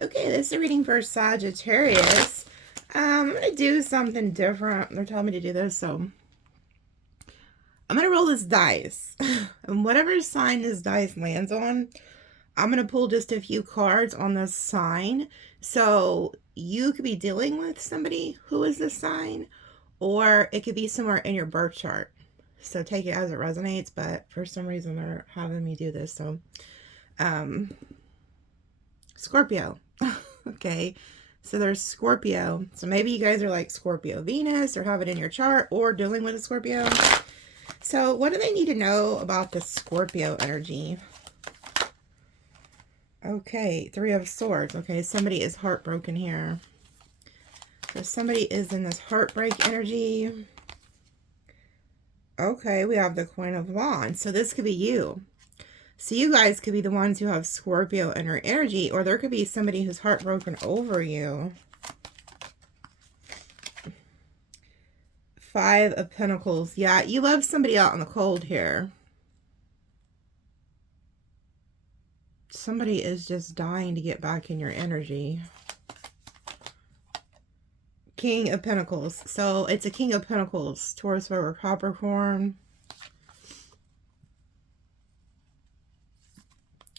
Okay, this is a reading for Sagittarius. I'm going to do something different. They're telling me to do this, so I'm going to roll this dice. And whatever sign this dice lands on, I'm going to pull just a few cards on this sign. So you could be dealing with somebody who is this sign, or it could be somewhere in your birth chart. So take it as it resonates, but for some reason they're having me do this. So, Scorpio. Okay. So there's Scorpio. So maybe you guys are like Scorpio Venus or have it in your chart or dealing with a Scorpio. So what do they need to know about the Scorpio energy? Okay, Three of Swords. Okay, somebody is heartbroken here. So somebody is in this heartbreak energy. Okay, we have the Queen of Wands. So this could be you. So you guys could be the ones who have Scorpio in her energy, or there could be somebody who's heartbroken over you. Five of Pentacles. Yeah, you love somebody out in the cold here. Somebody is just dying to get back in your energy. King of Pentacles. So it's a King of Pentacles. Taurus, Virgo, Capricorn.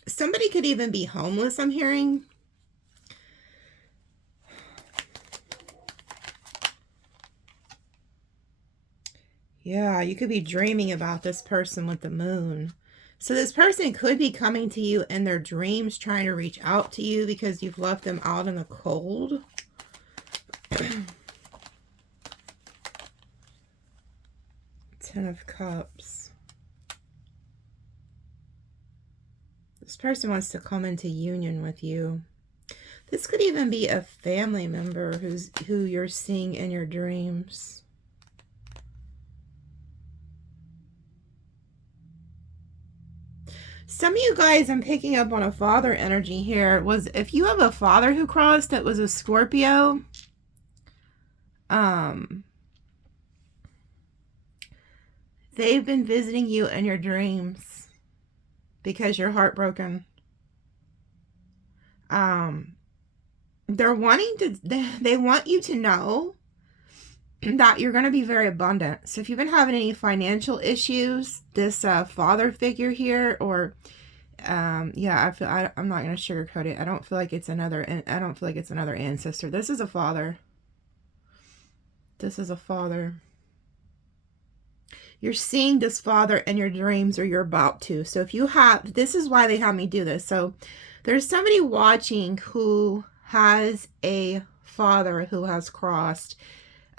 Somebody could even be homeless, I'm hearing. Yeah, you could be dreaming about this person with the moon. So this person could be coming to you in their dreams, trying to reach out to you because you've left them out in the cold. Ten of Cups. This person wants to come into union with you. This could even be a family member who you're seeing in your dreams. Some of you guys, I'm picking up on a father energy here. Was if you have a father who crossed that was a Scorpio, they've been visiting you in your dreams because you're heartbroken. They're wanting to, they want you to know that you're going to be very abundant. So if you've been having any financial issues, this father figure here, or yeah, I'm not going to sugarcoat it. I don't feel like it's another ancestor. This is a father. This is a father. You're seeing this father in your dreams, or you're about to. So if you have, this is why they have me do this. So there's somebody watching who has a father who has crossed.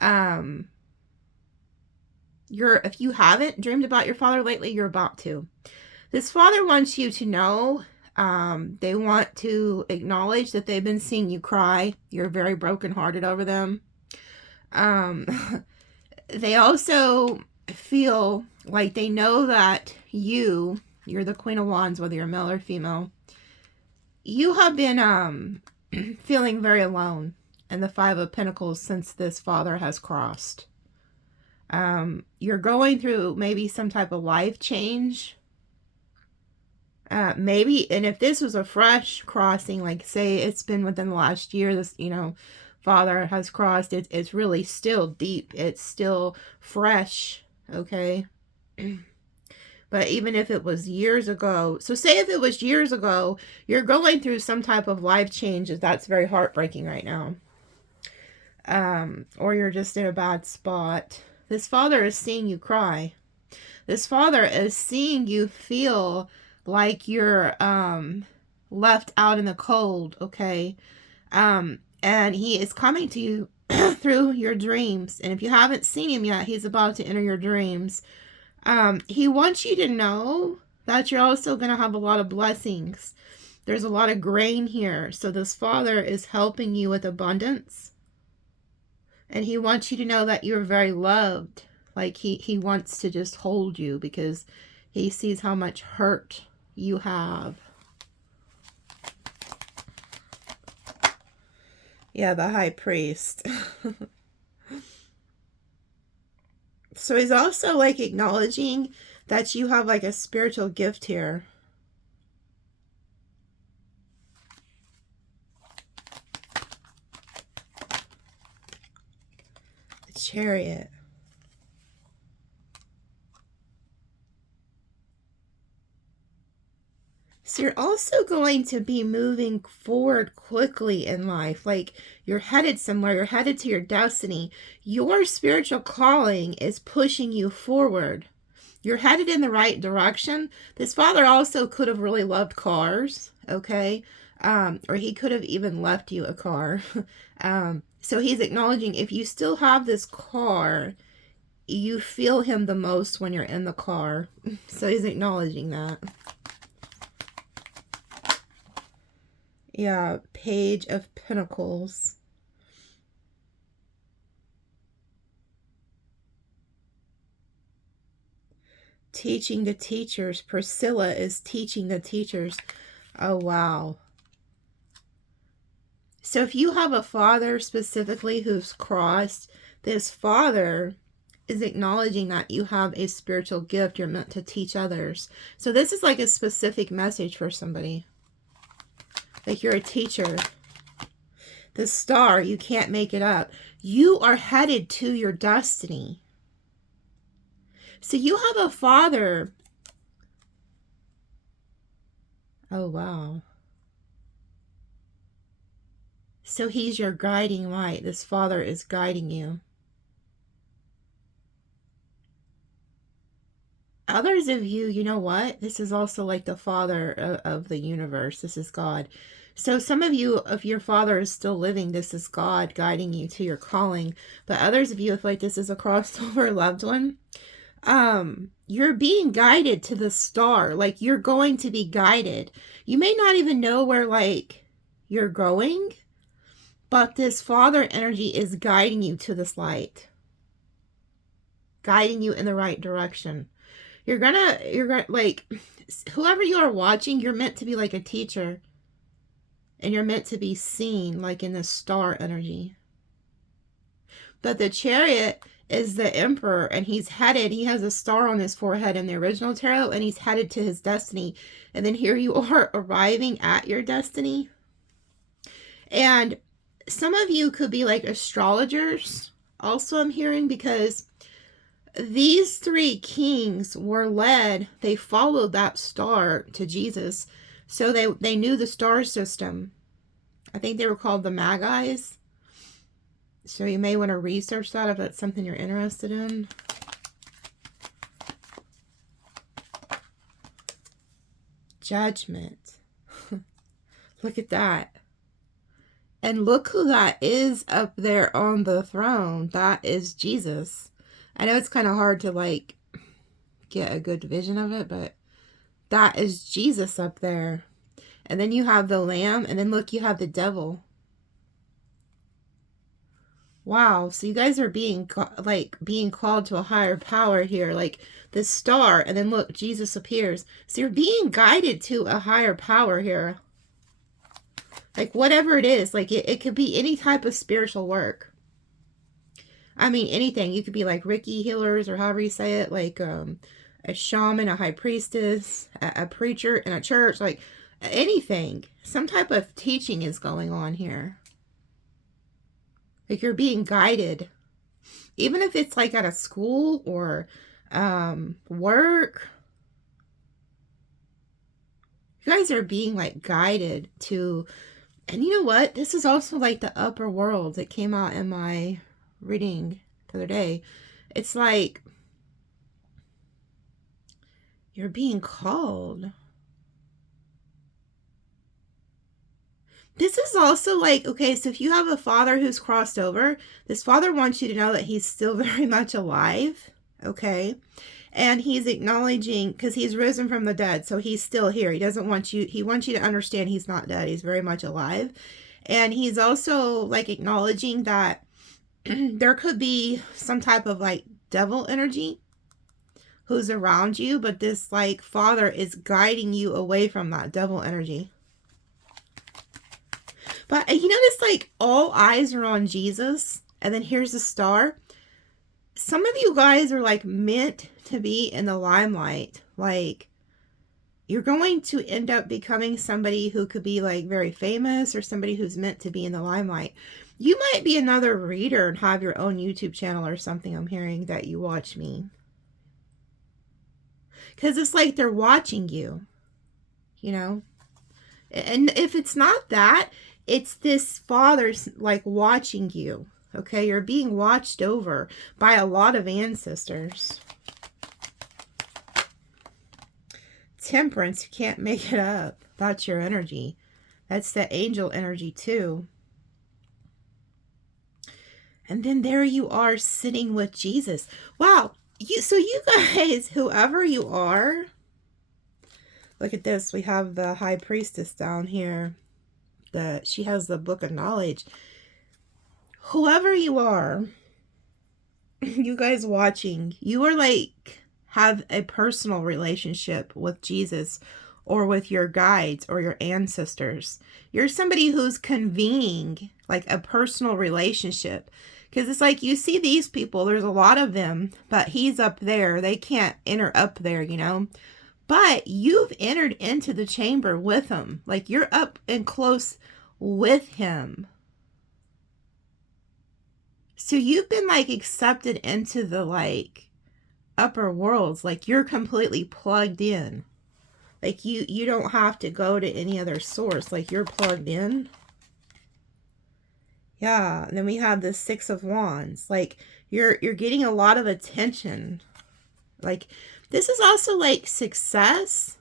If you haven't dreamed about your father lately, you're about to. This father wants you to know, they want to acknowledge that they've been seeing you cry. You're very brokenhearted over them. They also feel like they know that you're the Queen of Wands, whether you're male or female. You have been feeling very alone in the Five of Pentacles since this father has crossed. You're going through maybe some type of life change. Maybe, and if this was a fresh crossing, like say it's been within the last year, this, father has crossed, it's really still deep. It's still fresh. Okay. But even if it was years ago, so say if it was years ago, you're going through some type of life change, that's very heartbreaking right now. Or you're just in a bad spot. This father is seeing you cry. This father is seeing you feel like you're left out in the cold, okay? And he is coming to you through your dreams. And if you haven't seen him yet, he's about to enter your dreams. He wants you to know that you're also going to have a lot of blessings. There's a lot of grain here. So this father is helping you with abundance. And he wants you to know that you're very loved. Like he wants to just hold you because he sees how much hurt you have. Yeah, the High Priest. So he's also like acknowledging that you have like a spiritual gift here. Chariot. So you're also going to be moving forward quickly in life. Like you're headed somewhere, you're headed to your destiny. Your spiritual calling is pushing you forward. You're headed in the right direction. This father also could have really loved cars, okay? Or he could have even left you a car. So he's acknowledging if you still have this car, you feel him the most when you're in the car. So he's acknowledging that. Yeah, Page of Pentacles. Teaching the teachers. Priscilla is teaching the teachers. Oh, wow. So if you have a father specifically who's crossed, this father is acknowledging that you have a spiritual gift you're meant to teach others. So this is like a specific message for somebody. Like you're a teacher. The star, you can't make it up. You are headed to your destiny. So you have a father. Oh, wow. So he's your guiding light. This father is guiding you. Others of you, you know what? This is also like the father of the universe. This is God. So some of you, if your father is still living, this is God guiding you to your calling. But others of you, if like this is a crossover loved one, you're being guided to the star. Like you're going to be guided. You may not even know where like you're going, but this father energy is guiding you to this light. Guiding you in the right direction. You're gonna, like, whoever you are watching, you're meant to be like a teacher. And you're meant to be seen like in the star energy. But the Chariot is the emperor, and he's headed, he has a star on his forehead in the original tarot, and he's headed to his destiny. And then here you are arriving at your destiny. And some of you could be like astrologers, also I'm hearing, because these three kings were led, they followed that star to Jesus. So they knew the star system. I think they were called the Magi's. So you may want to research that if that's something you're interested in. Judgment. Look at that. And look who that is up there on the throne. That is Jesus. I know it's kind of hard to like get a good vision of it, but that is Jesus up there. And then you have the Lamb, and then look, you have the devil. Wow, so you guys are being called to a higher power here, like the star, and then look, Jesus appears. So you're being guided to a higher power here. Like whatever it is, like it could be any type of spiritual work. I mean, anything. You could be like Reiki healers, or however you say it, like a shaman, a high priestess, a preacher in a church, like anything. Some type of teaching is going on here. Like you're being guided. Even if it's like at a school or work. You guys are being like guided to, and you know what? This is also like the upper world that came out in my reading the other day. It's like you're being called. This is also like, okay, so if you have a father who's crossed over, this father wants you to know that he's still very much alive, okay? And he's acknowledging, because he's risen from the dead, so he's still here. He doesn't want you, he wants you to understand he's not dead. He's very much alive. And he's also like acknowledging that there could be some type of like devil energy who's around you, but this like father is guiding you away from that devil energy. But you notice like all eyes are on Jesus, and then here's the star. Some of you guys are like meant to be in the limelight. Like you're going to end up becoming somebody who could be like very famous, or somebody who's meant to be in the limelight. You might be another reader and have your own YouTube channel or something. I'm hearing that you watch me. Because it's like they're watching you, you know? And if it's not that, it's this father's like watching you. Okay, you're being watched over by a lot of ancestors. Temperance, you can't make it up. That's your energy. That's the angel energy too. And then there you are sitting with Jesus. Wow. So you guys, whoever you are, look at this. We have the high priestess down here. She has the book of knowledge. Whoever you are, you guys watching, you are like, have a personal relationship with Jesus or with your guides or your ancestors. You're somebody who's convening like a personal relationship. Because it's like you see these people, there's a lot of them, but he's up there. They can't enter up there, you know. But you've entered into the chamber with him. Like you're up and close with him. So you've been like accepted into the like upper worlds. Like you're completely plugged in. Like you don't have to go to any other source. Like you're plugged in. Yeah, and then we have the Six of Wands. Like you're getting a lot of attention. Like this is also like success.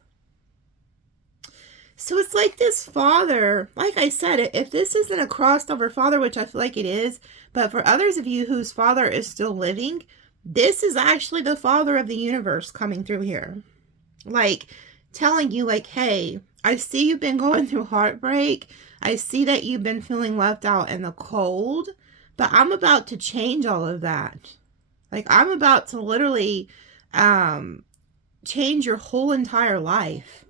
So it's like this father, like I said, if this isn't a crossed over father, which I feel like it is, but for others of you whose father is still living, this is actually the father of the universe coming through here. Like telling you like, hey, I see you've been going through heartbreak. I see that you've been feeling left out in the cold, but I'm about to change all of that. Like I'm about to literally change your whole entire life.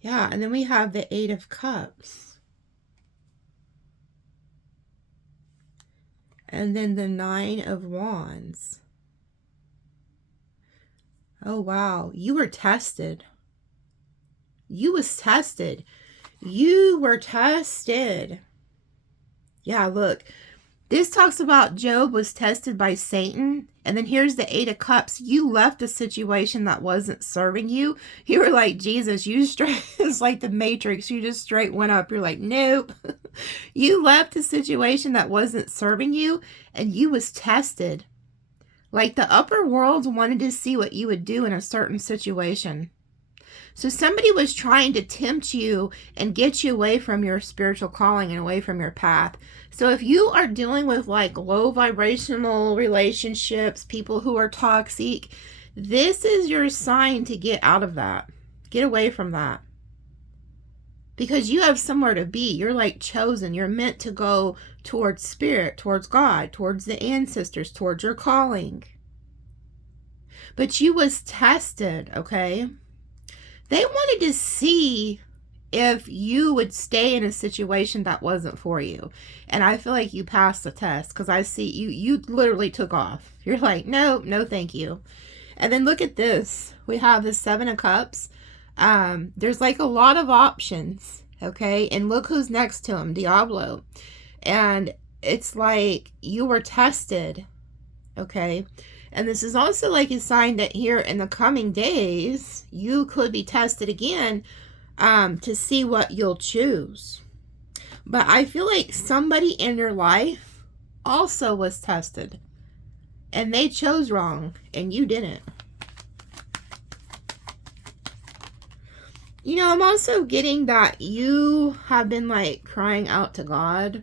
Yeah, and then we have the Eight of Cups. And then the Nine of Wands. Oh, wow. You were tested. You was tested. You were tested. Yeah, look. This talks about Job was tested by Satan. And then here's the Eight of Cups. You left a situation that wasn't serving you. You were like, Jesus, you straight, it's like the Matrix. You just straight went up. You're like, nope. You left a situation that wasn't serving you and you was tested. Like the upper worlds wanted to see what you would do in a certain situation. So somebody was trying to tempt you and get you away from your spiritual calling and away from your path. So if you are dealing with like low vibrational relationships, people who are toxic, this is your sign to get out of that. Get away from that. Because you have somewhere to be. You're like chosen. You're meant to go towards spirit, towards God, towards the ancestors, towards your calling. But you was tested, okay? They wanted to see if you would stay in a situation that wasn't for you. And I feel like you passed the test because I see you literally took off. You're like, no, no, thank you. And then look at this. We have the Seven of Cups. There's like a lot of options, okay? And look who's next to him, Diablo. And it's like you were tested, okay? And this is also like a sign that here in the coming days, you could be tested again to see what you'll choose. But I feel like somebody in your life also was tested. And they chose wrong, and you didn't. You know, I'm also getting that you have been like crying out to God.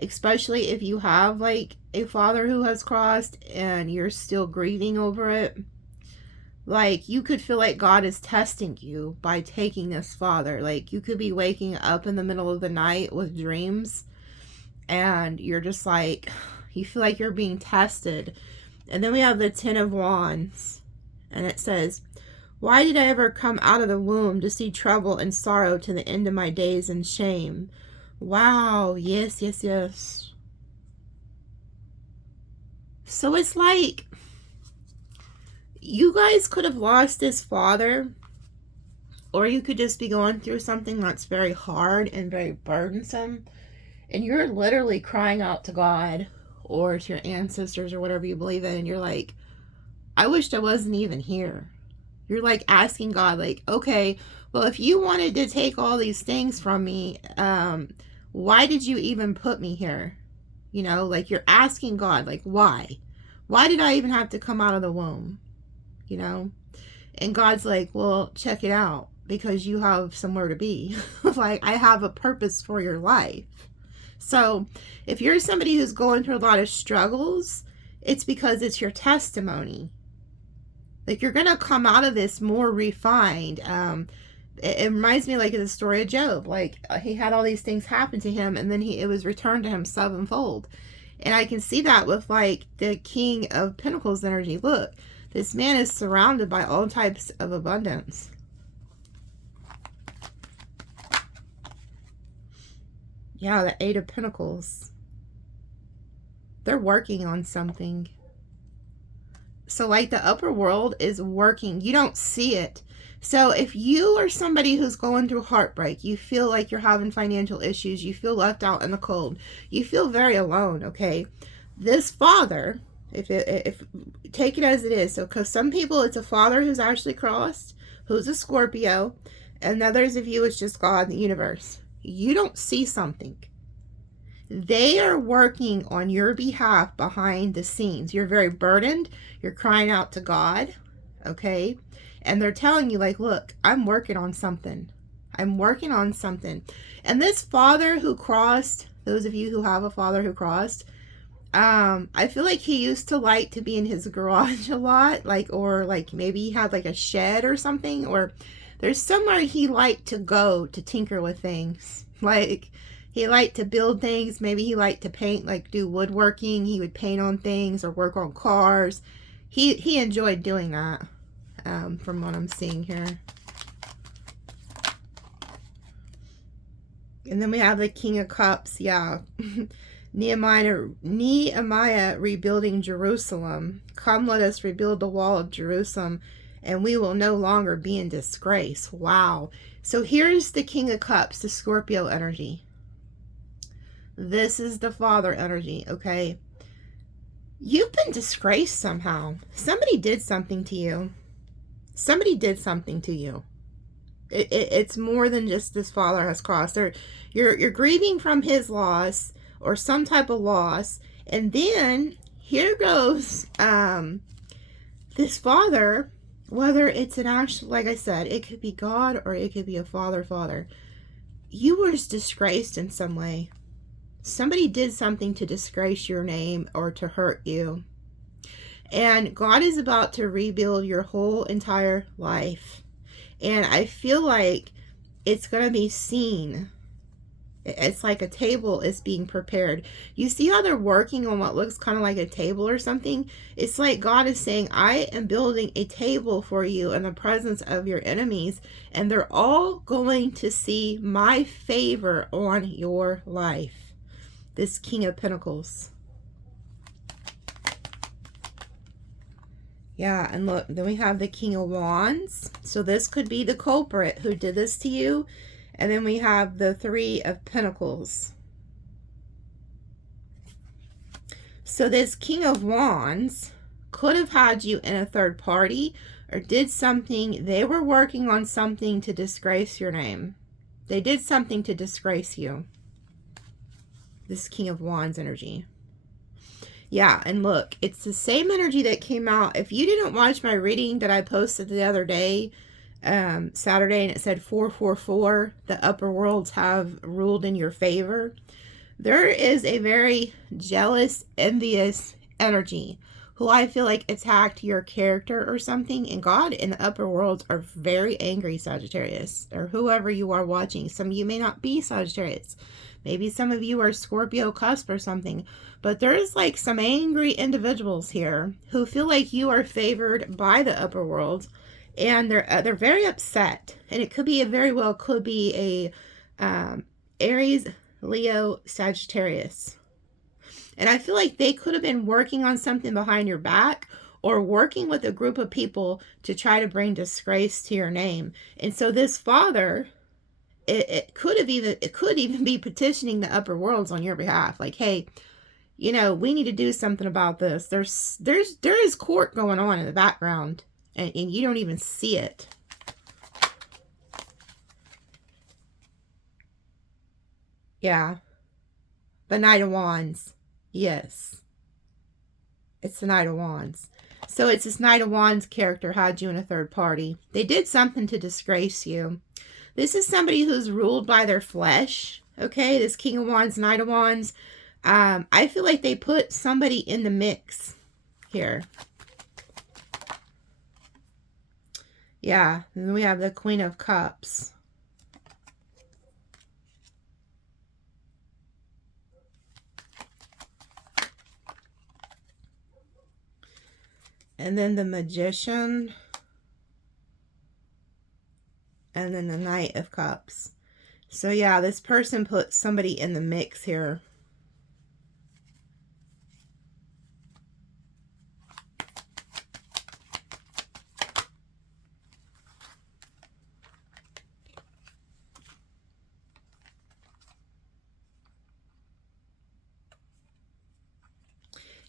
Especially if you have like a father who has crossed and you're still grieving over it. Like you could feel like God is testing you by taking this father. Like you could be waking up in the middle of the night with dreams and you're just like, you feel like you're being tested. And then we have the Ten of Wands and it says, why did I ever come out of the womb to see trouble and sorrow to the end of my days and shame? Wow, yes, yes, yes. So it's like you guys could have lost this father, or you could just be going through something that's very hard and very burdensome, and you're literally crying out to God or to your ancestors or whatever you believe in, and you're like, I wished I wasn't even here. You're like asking God, like, okay, well, if you wanted to take all these things from me, why did you even put me here? You know, like you're asking God, like, why? Why did I even have to come out of the womb? You know? And God's like, well, check it out, because you have somewhere to be. Like, I have a purpose for your life. So if you're somebody who's going through a lot of struggles, it's because it's your testimony. Like, you're going to come out of this more refined. It reminds me like of the story of Job. Like, he had all these things happen to him, and then it was returned to him sevenfold. And I can see that with like the King of Pentacles energy. Look, this man is surrounded by all types of abundance. Yeah, the Eight of Pentacles. They're working on something. So like the upper world is working. You don't see it. So if you are somebody who's going through heartbreak, you feel like you're having financial issues, you feel left out in the cold, you feel very alone, okay? This father, if take it as it is, so because some people it's a father who's actually crossed, who's a Scorpio, and others of you it's just God and the universe. You don't see something. They are working on your behalf behind the scenes. You're very burdened. You're crying out to God, okay? And they're telling you, like, look, I'm working on something. I'm working on something. And this father who crossed, those of you who have a father who crossed, I feel like he used to like to be in his garage a lot, like, or like maybe he had like a shed or something, or there's somewhere he liked to go to tinker with things. Like, he liked to build things. Maybe he liked to paint, like do woodworking. He would paint on things or work on cars. He enjoyed doing that, from what I'm seeing here. And then we have the King of Cups. Yeah. Nehemiah rebuilding Jerusalem. Come, let us rebuild the wall of Jerusalem, and we will no longer be in disgrace. Wow. So here's the King of Cups, the Scorpio energy. This is the father energy, okay? You've been disgraced somehow. Somebody did something to you. Somebody did something to you. It's more than just this father has crossed. You're grieving from his loss or some type of loss. And then here goes this father, whether it's an actual, like I said, it could be God or it could be a father. You were disgraced in some way. Somebody did something to disgrace your name or to hurt you. And God is about to rebuild your whole entire life. And I feel like it's going to be seen. It's like a table is being prepared. You see how they're working on what looks kind of like a table or something? It's like God is saying, I am building a table for you in the presence of your enemies. And they're all going to see my favor on your life. This King of Pentacles. Yeah, and look, then we have the King of Wands. So this could be the culprit who did this to you. And then we have the Three of Pentacles. So this King of Wands could have had you in a third party or did something. They were working on something to disgrace your name. They did something to disgrace you. This King of Wands energy. Yeah, and look, it's the same energy that came out. If you didn't watch my reading that I posted the other day, Saturday, and it said 444, the upper worlds have ruled in your favor. There is a very jealous, envious energy who I feel like attacked your character or something. And God in the upper worlds are very angry, Sagittarius, or whoever you are watching. Some of you may not be Sagittarius. Maybe some of you are Scorpio cusp or something. But there's like some angry individuals here who feel like you are favored by the upper world. And they're very upset. And it could be could be a Aries, Leo, Sagittarius. And I feel like they could have been working on something behind your back, or working with a group of people to try to bring disgrace to your name. And so this father, it could even be petitioning the upper worlds on your behalf. Like, hey, you know, we need to do something about this. There is court going on in the background, and you don't even see it. Yeah. The Knight of Wands. Yes. It's the Knight of Wands. So it's this Knight of Wands character had you in a third party. They did something to disgrace you. This is somebody who's ruled by their flesh. Okay, this King of Wands, Knight of Wands. I feel like they put somebody in the mix here. Yeah, and then we have the Queen of Cups. And then the Magician. And then the Knight of Cups. So yeah, this person put somebody in the mix here.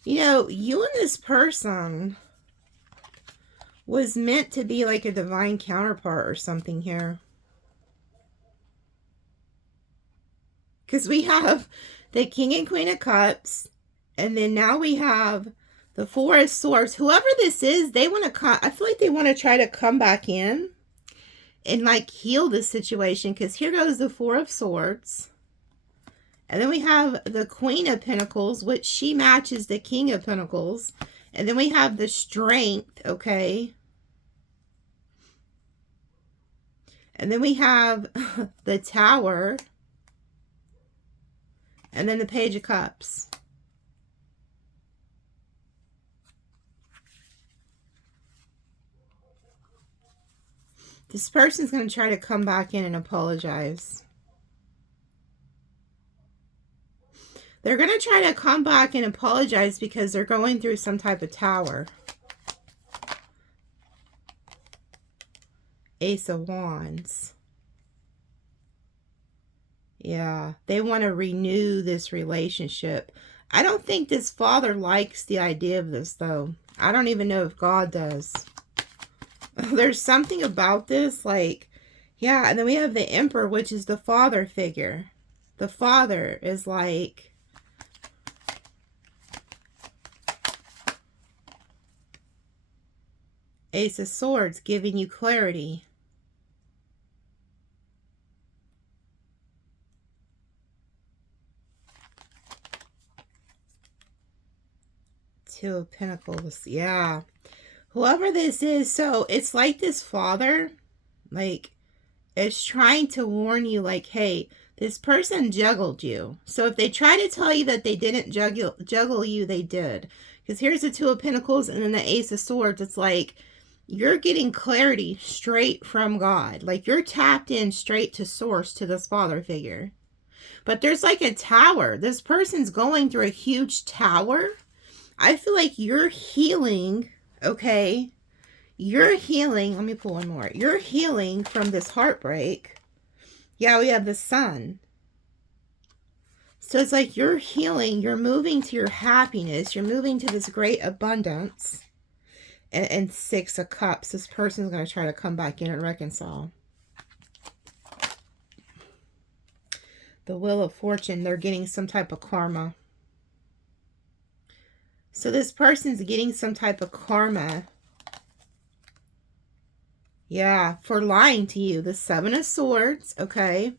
You know, you and this person was meant to be like a divine counterpart or something here. Because we have the King and Queen of Cups, and then now we have the Four of Swords. Whoever this is, they want to I feel like they want to try to come back in and like heal this situation. Because here goes the Four of Swords. And then we have the Queen of Pentacles, which she matches the King of Pentacles. And then we have the Strength, okay? And then we have the Tower. And then the Page of Cups. This person's going to try to come back in and apologize. They're going to try to come back and apologize because they're going through some type of tower. Ace of Wands. Yeah, they want to renew this relationship. I don't think this father likes the idea of this, though. I don't even know if God does. There's something about this, like, yeah, and then we have the Emperor, which is the father figure. The father is like... Ace of Swords, giving you clarity. Two of Pentacles, yeah. Whoever this is, so it's like this father, like, is trying to warn you, like, hey, this person juggled you. So if they try to tell you that they didn't juggle you, they did. Because here's the Two of Pentacles and then the Ace of Swords. It's like, you're getting clarity straight from God. Like, you're tapped in straight to source, to this father figure. But there's like a tower. This person's going through a huge tower. I feel like you're healing, okay? You're healing. Let me pull one more. You're healing from this heartbreak. Yeah, we have the Sun. So it's like you're healing. You're moving to your happiness. You're moving to this great abundance. And Six of Cups. This person's going to try to come back in and reconcile. The Wheel of Fortune. They're getting some type of karma. So this person's getting some type of karma. Yeah, for lying to you. The Seven of Swords, okay?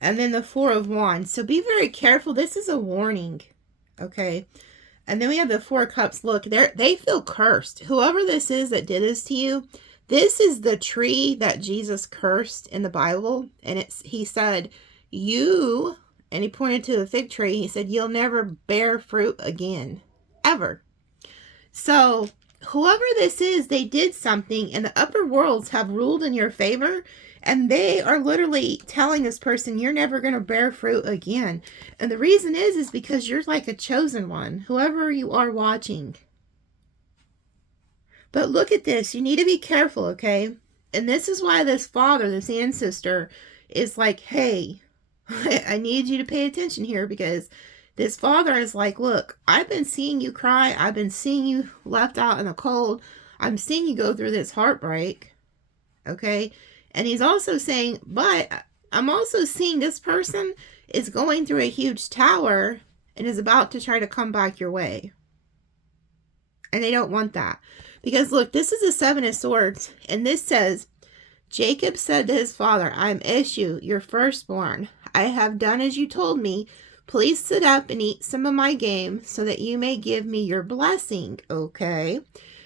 And then the Four of Wands. So be very careful. This is a warning, okay? And then we have the Four of Cups. Look, they feel cursed. Whoever this is that did this to you, this is the tree that Jesus cursed in the Bible. And he said, you, and he pointed to the fig tree. He said, you'll never bear fruit again. Ever. So whoever this is, they did something, and the upper worlds have ruled in your favor, and they are literally telling this person you're never going to bear fruit again. And the reason is because you're like a chosen one, whoever you are watching. But look at this. You need to be careful, okay? And this is why this father, this ancestor, is like, hey, I need you to pay attention here, because this father is like, look, I've been seeing you cry. I've been seeing you left out in the cold. I'm seeing you go through this heartbreak, okay? And he's also saying, but I'm also seeing this person is going through a huge tower and is about to try to come back your way. And they don't want that. Because look, this is a 7 of Swords. And this says, Jacob said to his father, I am Esau, your firstborn. I have done as you told me. Please sit up and eat some of my game so that you may give me your blessing. Okay.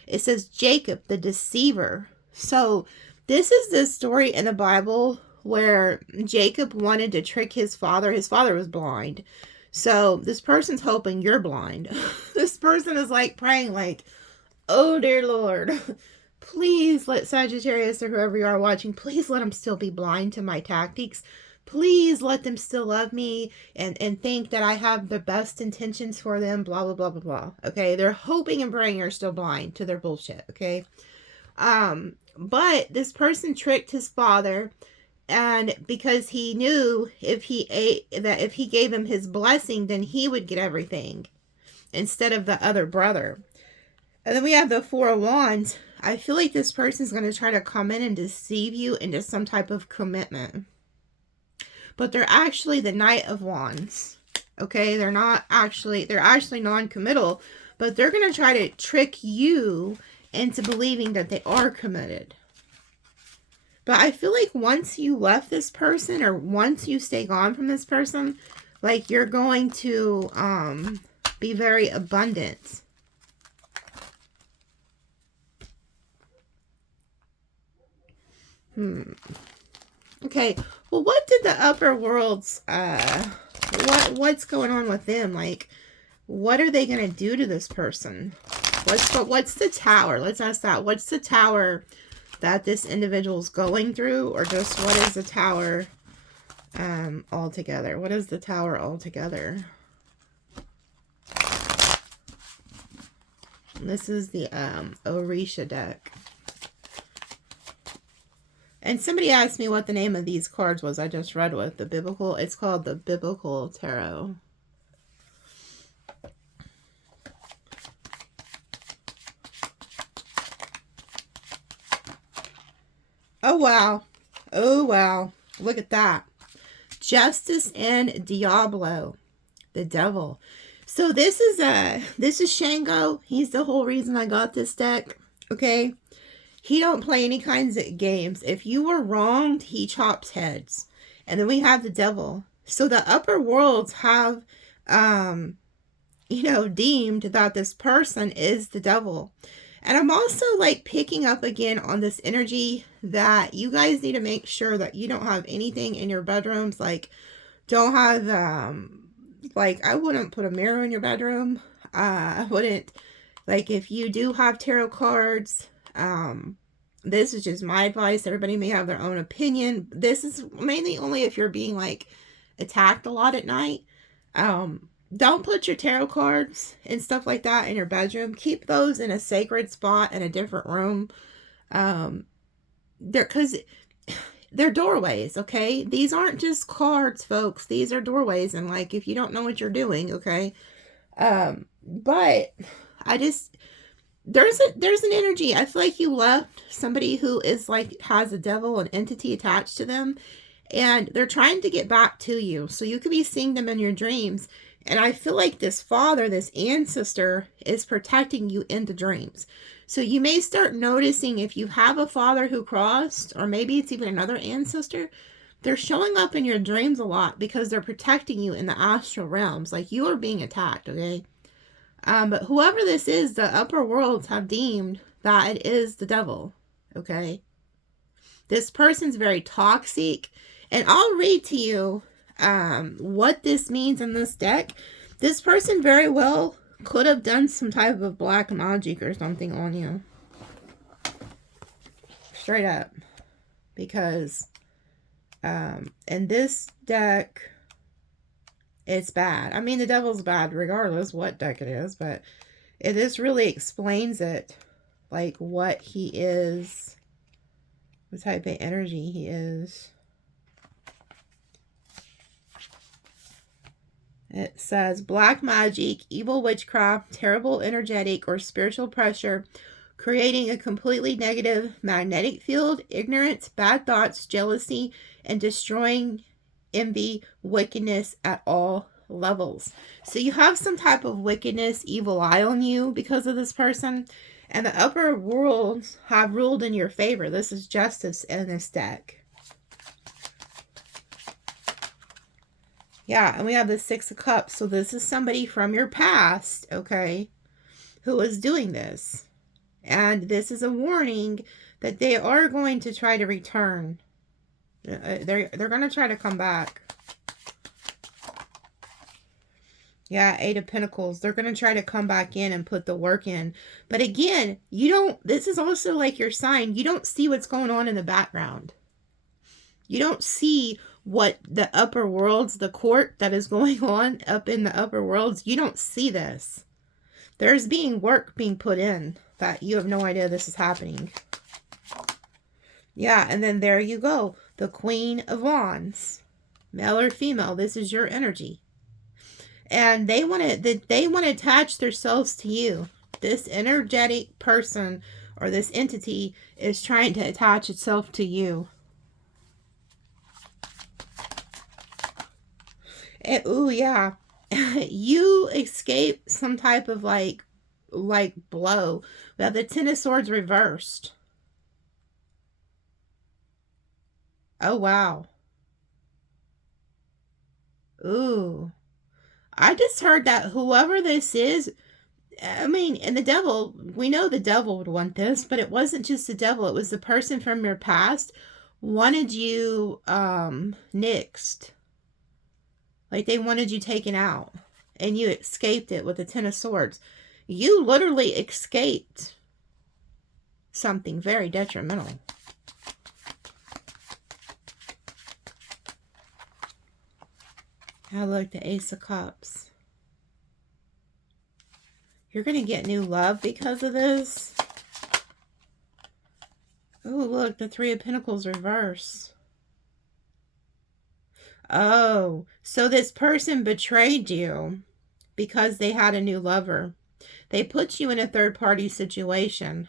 It says Jacob, the deceiver. So this is the story in the Bible where Jacob wanted to trick his father. His father was blind. So this person's hoping you're blind. This person is like praying like, oh dear Lord, please let Sagittarius or whoever you are watching, please let them still be blind to my tactics. Please let them still love me and think that I have the best intentions for them, blah, blah, blah, blah, blah. Okay, they're hoping and praying you're still blind to their bullshit, okay? But this person tricked his father, and because he knew if he gave him his blessing, then he would get everything instead of the other brother. And then we have the 4 of Wands. I feel like this person's going to try to come in and deceive you into some type of commitment. But they're actually the Knight of Wands. Okay, they're actually non-committal, but they're going to try to trick you into believing that they are committed. But I feel like once you left this person, or once you stay gone from this person, like you're going to be very abundant. Okay, well, what did the upper worlds, what's going on with them? Like, what are they going to do to this person? What's the tower? Let's ask that. What's the tower that this individual's going through? Or just what is the tower altogether? What is the tower altogether? This is the Orisha deck. And somebody asked me what the name of these cards was I just read with. The biblical. It's called the Biblical Tarot. Oh, wow. Oh, wow. Look at that. Justice and Diablo. The devil. So this is Shango. He's the whole reason I got this deck. Okay. He don't play any kinds of games. If you were wronged, he chops heads. And then we have the devil. So the upper worlds have, deemed that this person is the devil. And I'm also like picking up again on this energy that you guys need to make sure that you don't have anything in your bedrooms. Like, don't have, I wouldn't put a mirror in your bedroom. I wouldn't, like, if you do have tarot cards, this is just my advice. Everybody may have their own opinion. This is mainly only if you're being like attacked a lot at night. Don't put your tarot cards and stuff like that in your bedroom. Keep those in a sacred spot in a different room. Because they're doorways, okay? These aren't just cards, folks. These are doorways. And like, if you don't know what you're doing, okay? But I just, there's an energy. I feel like you left somebody who is like, has a devil, an entity attached to them. And they're trying to get back to you. So you could be seeing them in your dreams. And I feel like this father, this ancestor, is protecting you in the dreams. So you may start noticing if you have a father who crossed, or maybe it's even another ancestor, they're showing up in your dreams a lot because they're protecting you in the astral realms. Like you are being attacked, okay? But whoever this is, the upper worlds have deemed that it is the devil, okay? This person's very toxic. And I'll read to you what this means in this deck. This person very well could have done some type of black magic or something on you. Straight up. Because in this deck, it's bad. I mean, the devil's bad regardless what deck it is, but this really explains it. like what he is, what type of energy he is. It says black magic, evil witchcraft, terrible energetic or spiritual pressure, creating a completely negative magnetic field, ignorance, bad thoughts, jealousy, and destroying envy, wickedness at all levels. So you have some type of wickedness, evil eye on you because of this person. And the upper worlds have ruled in your favor. This is justice in this deck. Yeah, and we have the Six of Cups. So this is somebody from your past, okay, who is doing this. And this is a warning that they are going to try to return. They're going to try to come back. Yeah, Eight of Pentacles. They're going to try to come back in and put the work in. But again, you don't, this is also like your sign. You don't see what's going on in the background. You don't see what the upper worlds, the court that is going on up in the upper worlds. You don't see this. There's work being put in that you have no idea this is happening. Yeah, and then there you go. The Queen of Wands. Male or female, this is your energy. And they want to attach themselves to you. This energetic person or this entity is trying to attach itself to you. Ooh, yeah. You escape some type of like blow. We have the Ten of Swords reversed. Oh, wow. Ooh. I just heard that whoever this is, I mean, and the devil, we know the devil would want this, but it wasn't just the devil. It was the person from your past wanted you nixed. Like they wanted you taken out. And you escaped it with the Ten of Swords. You literally escaped something very detrimental. Now look, the Ace of Cups. You're going to get new love because of this. Oh, look, the Three of Pentacles reverse. Oh, so this person betrayed you because they had a new lover. They put you in a third-party situation.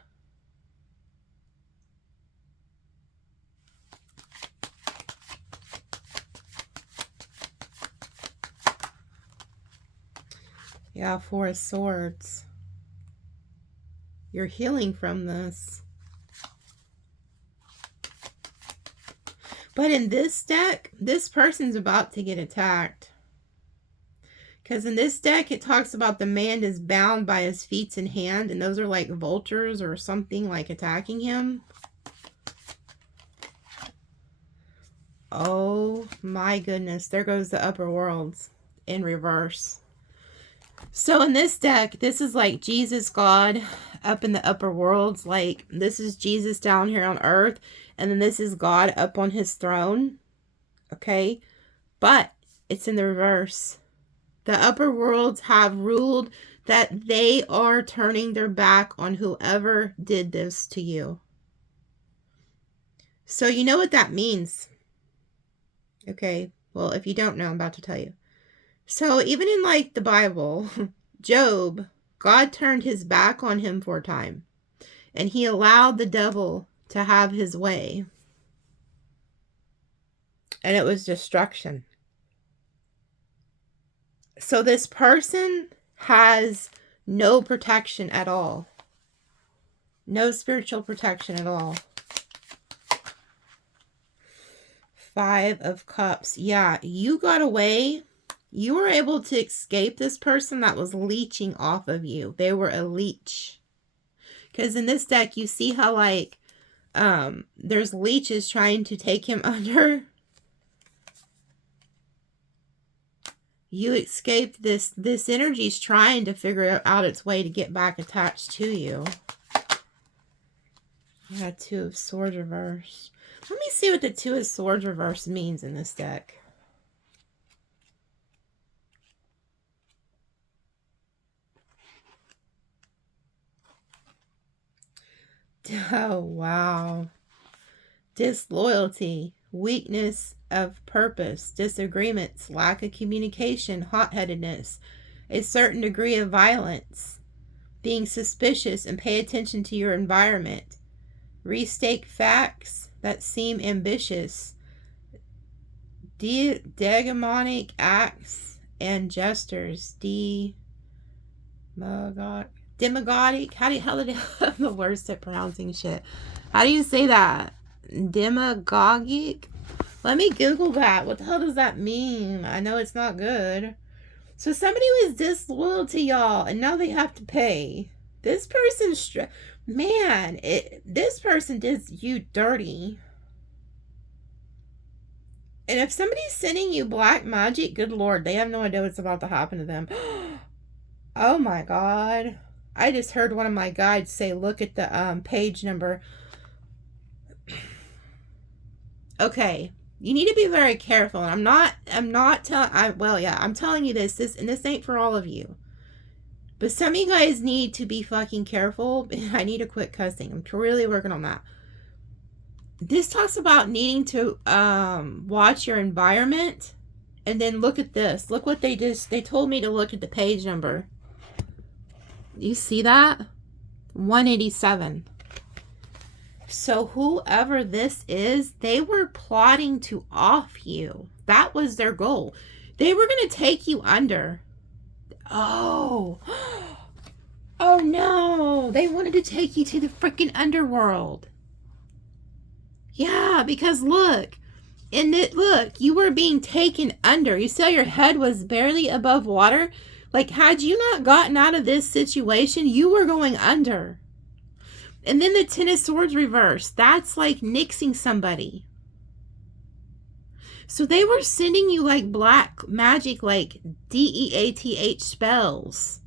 Yeah, Four of Swords. You're healing from this. But in this deck, this person's about to get attacked. Because in this deck, it talks about the man is bound by his feet and hand. And those are like vultures or something like attacking him. Oh my goodness. There goes the upper worlds in reverse. So in this deck, this is like Jesus, God, up in the upper worlds. Like this is Jesus down here on earth. And then this is God up on his throne. Okay. But it's in the reverse. The upper worlds have ruled that they are turning their back on whoever did this to you. So you know what that means. Okay. Well, if you don't know, I'm about to tell you. So even in like the Bible, Job, God turned his back on him for a time. And he allowed the devil to have his way. And it was destruction. So this person has no protection at all. No spiritual protection at all. Five of Cups. Yeah, you got away. You were able to escape this person that was leeching off of you. They were a leech. Because in this deck, you see how like there's leeches trying to take him under. You escaped this. This energy's trying to figure out its way to get back attached to you. Yeah, Two of Swords reverse. Let me see what the Two of Swords reverse means in this deck. Oh, wow. Disloyalty, weakness of purpose, disagreements, lack of communication, hot-headedness, a certain degree of violence, being suspicious and pay attention to your environment, restate facts that seem ambitious, demonic acts and gestures, demagogic. How did I'm the worst at pronouncing shit. How do you say that? Demagogic? Let me Google that. What the hell does that mean? I know it's not good. So somebody was disloyal to y'all, and now they have to pay. This person, this person did you dirty. And if somebody's sending you black magic, good Lord, they have no idea what's about to happen to them. Oh my God. I just heard one of my guides say, look at the page number. Okay. You need to be very careful. And I'm telling you this, and this ain't for all of you. But some of you guys need to be fucking careful. I need to quit cussing. I'm really working on that. This talks about needing to watch your environment. And then look at this. Look what they told me to look at the page number. You see that? 187. So whoever this is, they were plotting to off you. That was their goal. They were going to take you under. Oh. Oh no. They wanted to take you to the freaking underworld. Yeah, because look. Look, you were being taken under. You saw your head was barely above water. Like, had you not gotten out of this situation, you were going under. And then the Ten of Swords reversed. That's like nixing somebody. So they were sending you like black magic, like DEATH spells.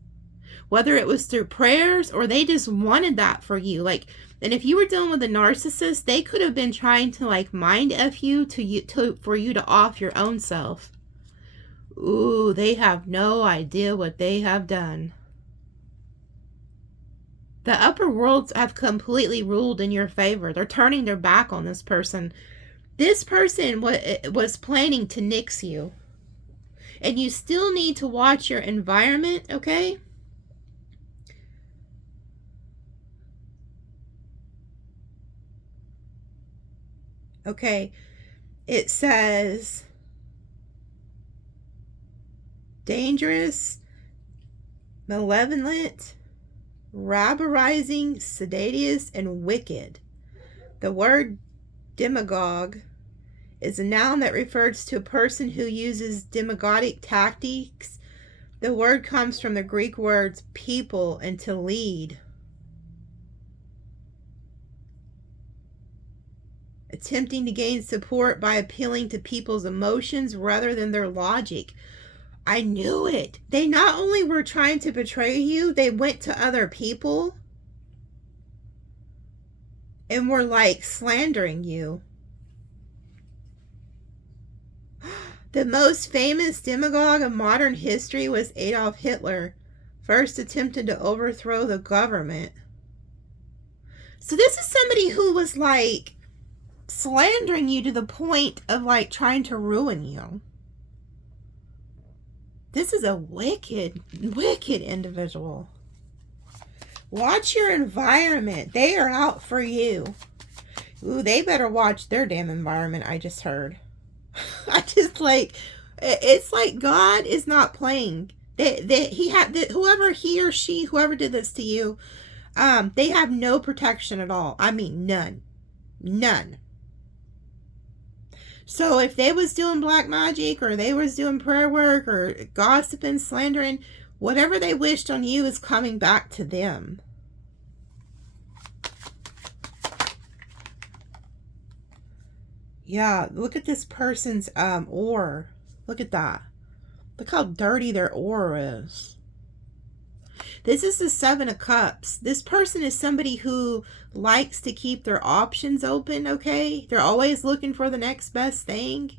Whether it was through prayers or they just wanted that for you. Like, and if you were dealing with a narcissist, they could have been trying to like mind F you for you to off your own self. Ooh, they have no idea what they have done. The upper worlds have completely ruled in your favor. They're turning their back on this person. This person was planning to nix you. And you still need to watch your environment, okay? Okay, it says dangerous, malevolent, rabbirizing, seditious, and wicked. The word demagogue is a noun that refers to a person who uses demagogic tactics. The word comes from the Greek words people and to lead. Attempting to gain support by appealing to people's emotions rather than their logic. I knew it. They not only were trying to betray you, they went to other people and were like slandering you. The most famous demagogue of modern history was Adolf Hitler, first attempted to overthrow the government. So this is somebody who was like slandering you to the point of like trying to ruin you. This is a wicked, wicked individual. Watch your environment. They are out for you. Ooh, they better watch their damn environment, I just heard. It's like God is not playing. Whoever did this to you, they have no protection at all. I mean, none. None. So if they was doing black magic or they was doing prayer work or gossiping, slandering, whatever they wished on you is coming back to them. Yeah, look at this person's aura. Look at that. Look how dirty their aura is. This is the Seven of Cups. This person is somebody who likes to keep their options open, okay? They're always looking for the next best thing.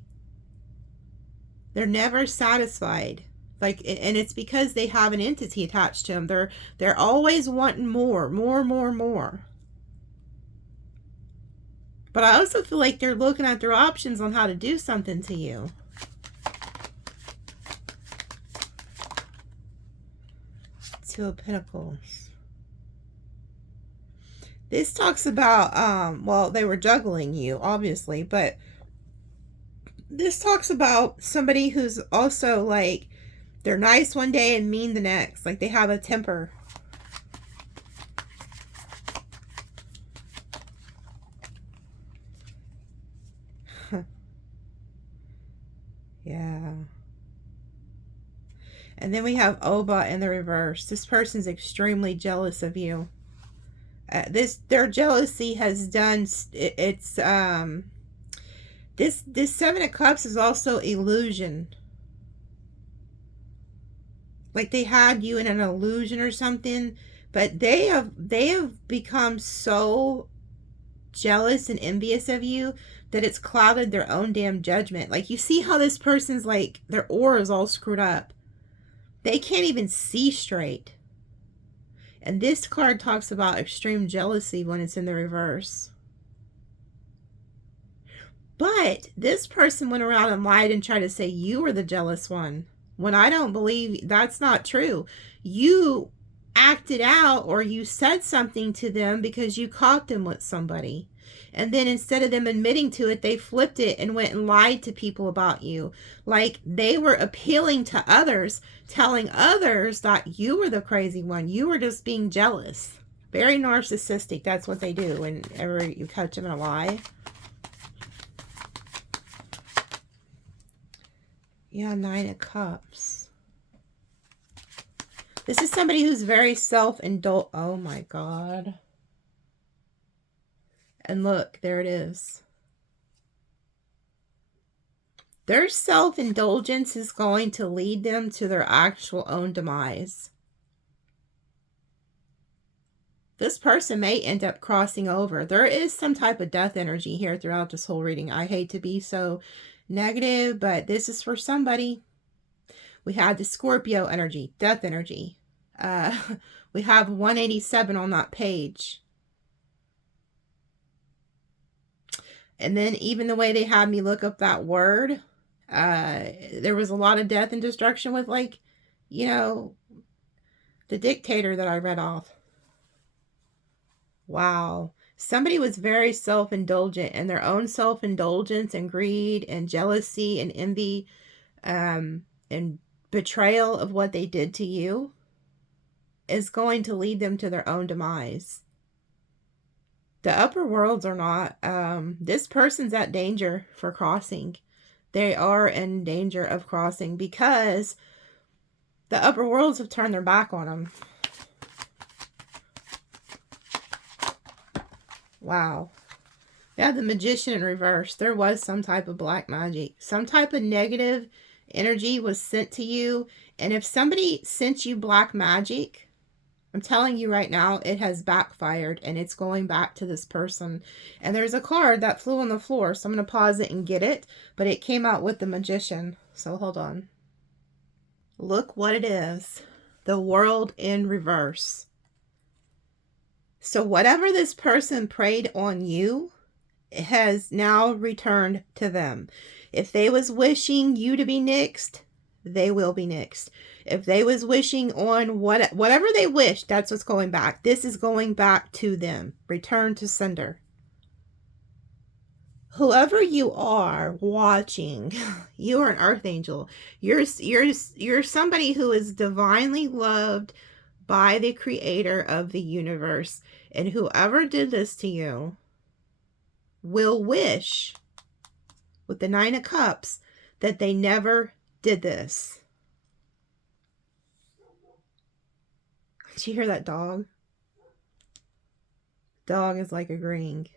They're never satisfied. And it's because they have an entity attached to them. They're always wanting more. But I also feel like they're looking at their options on how to do something to you. Two of Pentacles. This talks about, well, they were juggling you, obviously, but this talks about somebody who's also like, they're nice one day and mean the next. Like they have a temper. Yeah. And then we have Oba in the reverse. This person's extremely jealous of you. Their jealousy has done, this Seven of Cups is also illusion. Like they had you in an illusion or something, but they have become so jealous and envious of you that it's clouded their own damn judgment. Like you see how this person's like, their aura is all screwed up. They can't even see straight. And this card talks about extreme jealousy when it's in the reverse. But this person went around and lied and tried to say you were the jealous one, when I don't believe that's not true. You acted out, or you said something to them because you caught them with somebody. And then instead of them admitting to it, they flipped it and went and lied to people about you. Like they were appealing to others, telling others that you were the crazy one. You were just being jealous. Very narcissistic. That's what they do whenever you catch them in a lie. Yeah, Nine of Cups. This is somebody who's very self-indulgent. Oh my God. And look, there it is. Their self-indulgence is going to lead them to their actual own demise. This person may end up crossing over. There is some type of death energy here throughout this whole reading. I hate to be so negative, but this is for somebody. We had the Scorpio energy, death energy. We have 187 on that page. And then even the way they had me look up that word, there was a lot of death and destruction with, like, you know, the dictator that I read off. Wow. Somebody was very self-indulgent, and their own self-indulgence and greed and jealousy and envy and betrayal of what they did to you is going to lead them to their own demise. The upper worlds are not. This person's at danger for crossing. They are in danger of crossing because the upper worlds have turned their back on them. Wow. Yeah, the Magician in reverse. There was some type of black magic. Some type of negative energy was sent to you. And if somebody sent you black magic, I'm telling you right now, it has backfired and it's going back to this person. And there's a card that flew on the floor, so I'm going to pause it and get it. But it came out with the Magician. So hold on. Look what it is. The World in reverse. So whatever this person preyed on you has now returned to them. If they was wishing you to be nixed, they will be nixed. If they was wishing on whatever they wish, that's what's going back. This is going back to them. Return to sender. Whoever you are watching, you are an earth angel. You're somebody who is divinely loved by the creator of the universe. And whoever did this to you will wish, with the Nine of Cups, that they never did this. Did you hear that dog? Dog is like agreeing.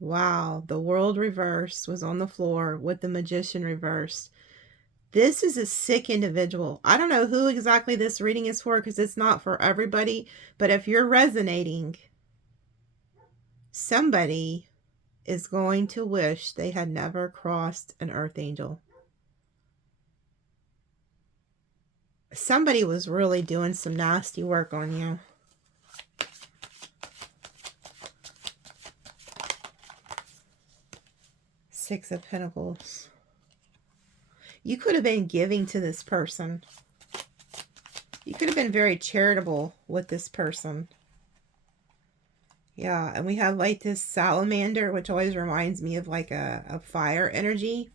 Wow, the World reversed was on the floor with the Magician reversed. This is a sick individual. I don't know who exactly this reading is for because it's not for everybody. But if you're resonating, somebody is going to wish they had never crossed an earth angel. Somebody was really doing some nasty work on you. Six of Pentacles. You could have been giving to this person. You could have been very charitable with this person. Yeah, and we have like this salamander, which always reminds me of like a fire energy.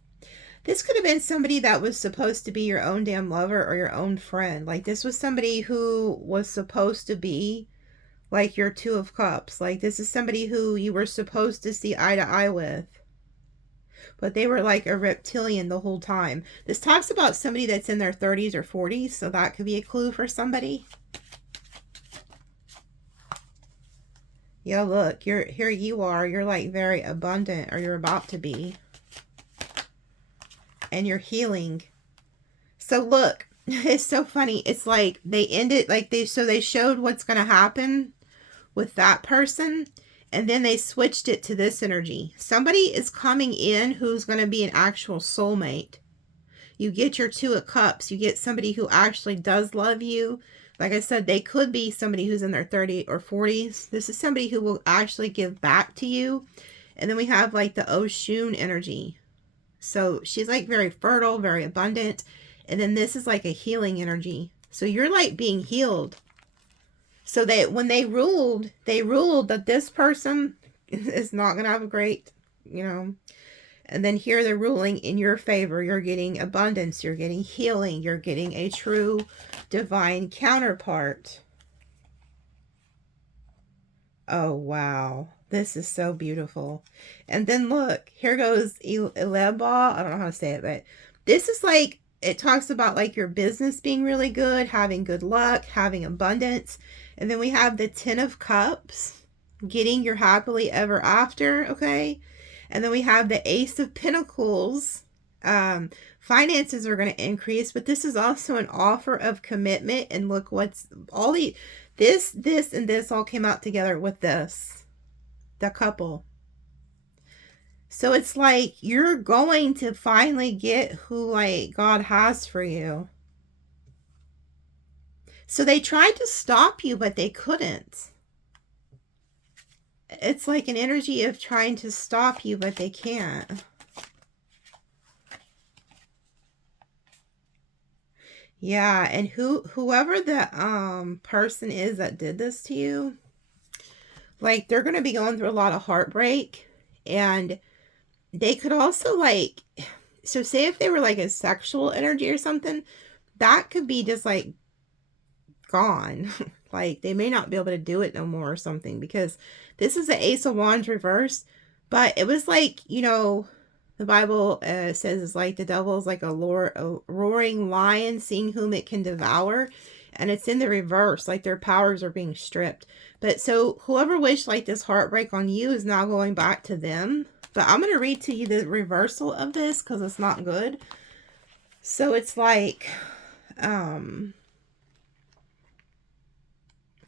This could have been somebody that was supposed to be your own damn lover or your own friend. Like this was somebody who was supposed to be like your Two of Cups. Like this is somebody who you were supposed to see eye to eye with. But they were like a reptilian the whole time. This talks about somebody that's in their 30s or 40s, so that could be a clue for somebody. Yeah, look, here you are. You're like very abundant, or you're about to be. And you're healing. So look, it's so funny. It's like they ended, like they showed what's going to happen with that person. And then they switched it to this energy. Somebody is coming in who's going to be an actual soulmate. You get your Two of Cups. You get somebody who actually does love you. Like I said, they could be somebody who's in their 30s or 40s. This is somebody who will actually give back to you. And then we have like the Oshun energy. So she's like very fertile, very abundant. And then this is like a healing energy. So you're like being healed. So that when they ruled that this person is not going to have a great, you know. And then here they're ruling in your favor. You're getting abundance. You're getting healing. You're getting a true divine counterpart. Oh, wow. This is so beautiful. And then look, here goes Eleba. I don't know how to say it, but this is like, it talks about like your business being really good, having good luck, having abundance. And then we have the Ten of Cups, getting your happily ever after, okay? And then we have the Ace of Pentacles. Finances are going to increase, but this is also an offer of commitment. And look, what's all the, this, and this all came out together with this, the couple. So it's like you're going to finally get who like God has for you. So they tried to stop you, but they couldn't. It's like an energy of trying to stop you, but they can't. Yeah, and whoever the person is that did this to you, like they're going to be going through a lot of heartbreak. And they could also like, so say if they were like a sexual energy or something, that could be just like gone. Like they may not be able to do it no more or something, because this is the Ace of Wands reverse. But it was like, you know, the Bible says it's like the devil is like a roaring lion, seeing whom it can devour. And it's in the reverse, like their powers are being stripped. But so whoever wished like this heartbreak on you is now going back to them. But I'm going to read to you the reversal of this because it's not good. So it's like,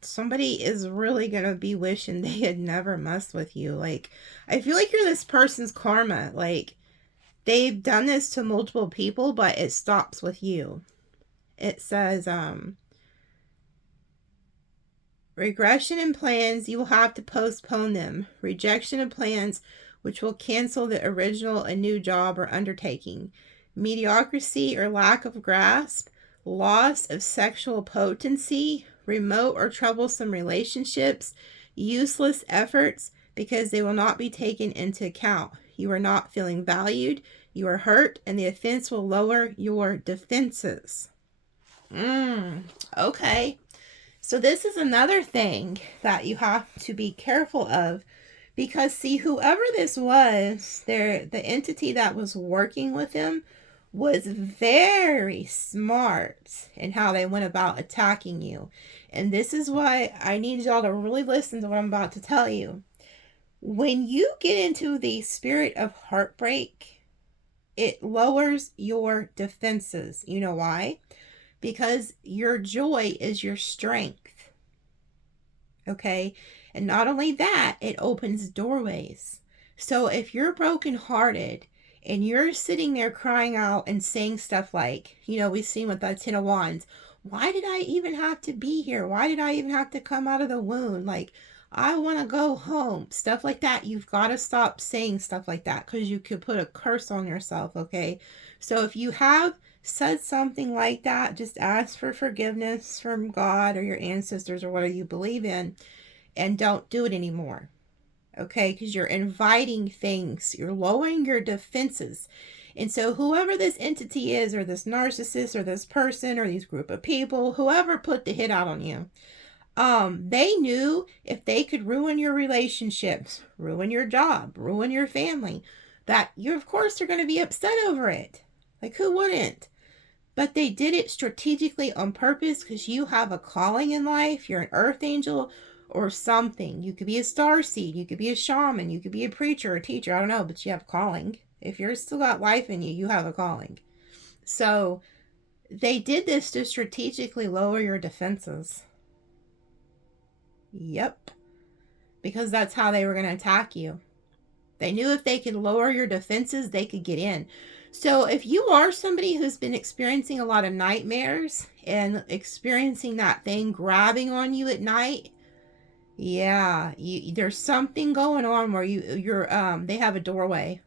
somebody is really going to be wishing they had never messed with you. Like, I feel like you're this person's karma. Like, they've done this to multiple people, but it stops with you. It says, regression in plans, you will have to postpone them. Rejection of plans, which will cancel the original a new job or undertaking. Mediocrity or lack of grasp, loss of sexual potency, remote or troublesome relationships, useless efforts because they will not be taken into account. You are not feeling valued, you are hurt, and the offense will lower your defenses. Okay. So this is another thing that you have to be careful of, because see, whoever this was, the entity that was working with him was very smart in how they went about attacking you. And this is why I need y'all to really listen to what I'm about to tell you. When you get into the spirit of heartbreak, it lowers your defenses. You know why? Because your joy is your strength. Okay? And not only that, it opens doorways. So if you're brokenhearted and you're sitting there crying out and saying stuff like, you know, we've seen with that Ten of Wands, why did I even have to be here? Why did I even have to come out of the womb? Like, I want to go home. Stuff like that. You've got to stop saying stuff like that because you could put a curse on yourself, okay? So if you have said something like that, just ask for forgiveness from God or your ancestors or whatever you believe in, and don't do it anymore, okay? Because you're inviting things. You're lowering your defenses. And so whoever this entity is, or this narcissist, or this person, or these group of people, whoever put the hit out on you, they knew if they could ruin your relationships, ruin your job, ruin your family, that you, of course, are going to be upset over it. Like, who wouldn't? But they did it strategically on purpose because you have a calling in life. You're an earth angel or something. You could be a starseed. You could be a shaman. You could be a preacher, a teacher. I don't know, but you have a calling. If you're still got life in you, you have a calling. So they did this to strategically lower your defenses. Yep. Because that's how they were going to attack you. They knew if they could lower your defenses, they could get in. So if you are somebody who's been experiencing a lot of nightmares and experiencing that thing grabbing on you at night, yeah, there's something going on where they have a doorway.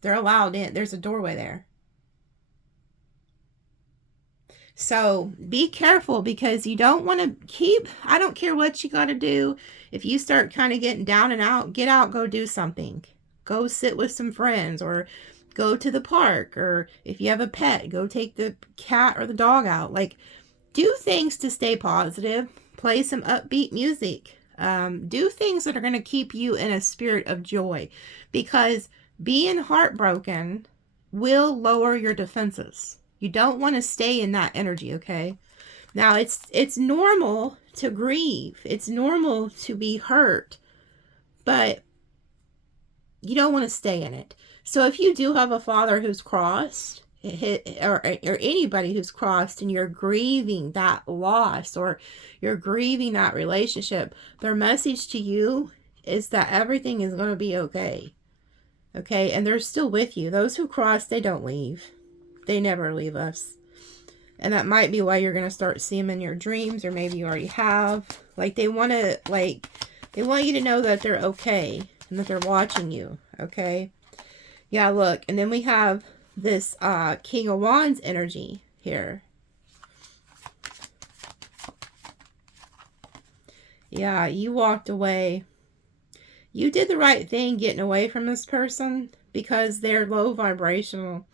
They're allowed in. There's a doorway there. So be careful because you don't want to keep, I don't care what you got to do. If you start kind of getting down and out, get out, go do something. Go sit with some friends or go to the park. Or if you have a pet, go take the cat or the dog out. Like, do things to stay positive. Play some upbeat music. Do things that are going to keep you in a spirit of joy. Because being heartbroken will lower your defenses. You don't want to stay in that energy, okay? Now, it's normal to grieve. It's normal to be hurt. But you don't want to stay in it. So if you do have a father who's crossed, or anybody who's crossed, and you're grieving that loss, or you're grieving that relationship, their message to you is that everything is going to be okay. Okay? And they're still with you. Those who cross, they don't leave. They never leave us. And that might be why you're going to start seeing them in your dreams, or maybe you already have. Like, they want you to know that they're okay and that they're watching you, okay? Yeah, look. And then we have this King of Wands energy here. Yeah, you walked away. You did the right thing getting away from this person because they're low vibrational.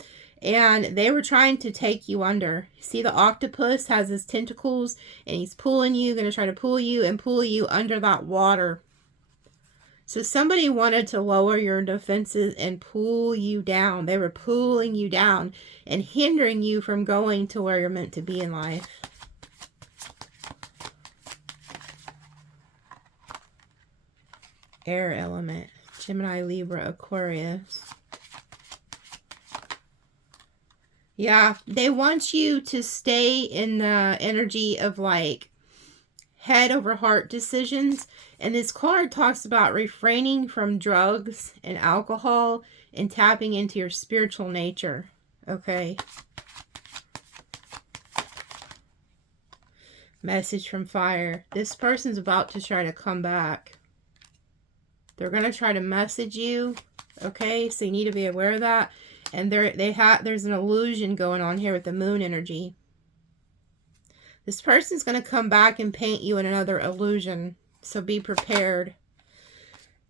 And they were trying to take you under. See, the octopus has his tentacles, and he's pulling you, going to try to pull you under that water. So somebody wanted to lower your defenses and pull you down. They were pulling you down and hindering you from going to where you're meant to be in life. Air element. Gemini, Libra, Aquarius. Yeah, they want you to stay in the energy of like head over heart decisions. And this card talks about refraining from drugs and alcohol and tapping into your spiritual nature. Okay. Message from fire. This person's about to try to come back. They're going to try to message you. Okay, so you need to be aware of that. And there's an illusion going on here with the moon energy. This person's going to come back and paint you in another illusion. So be prepared.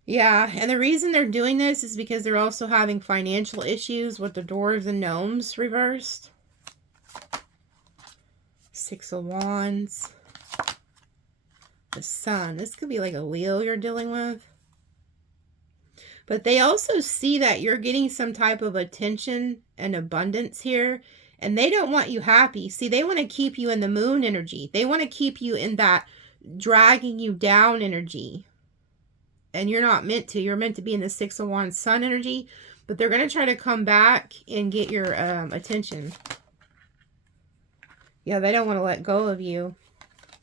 Yeah, and the reason they're doing this is because they're also having financial issues with the dwarves and gnomes reversed. Six of Wands. The Sun. This could be like a Leo you're dealing with. But they also see that you're getting some type of attention and abundance here. And they don't want you happy. See, they want to keep you in the moon energy. They want to keep you in that dragging you down energy. And you're not meant to. You're meant to be in the Six of Wands Sun energy. But they're going to try to come back and get your attention. Yeah, they don't want to let go of you.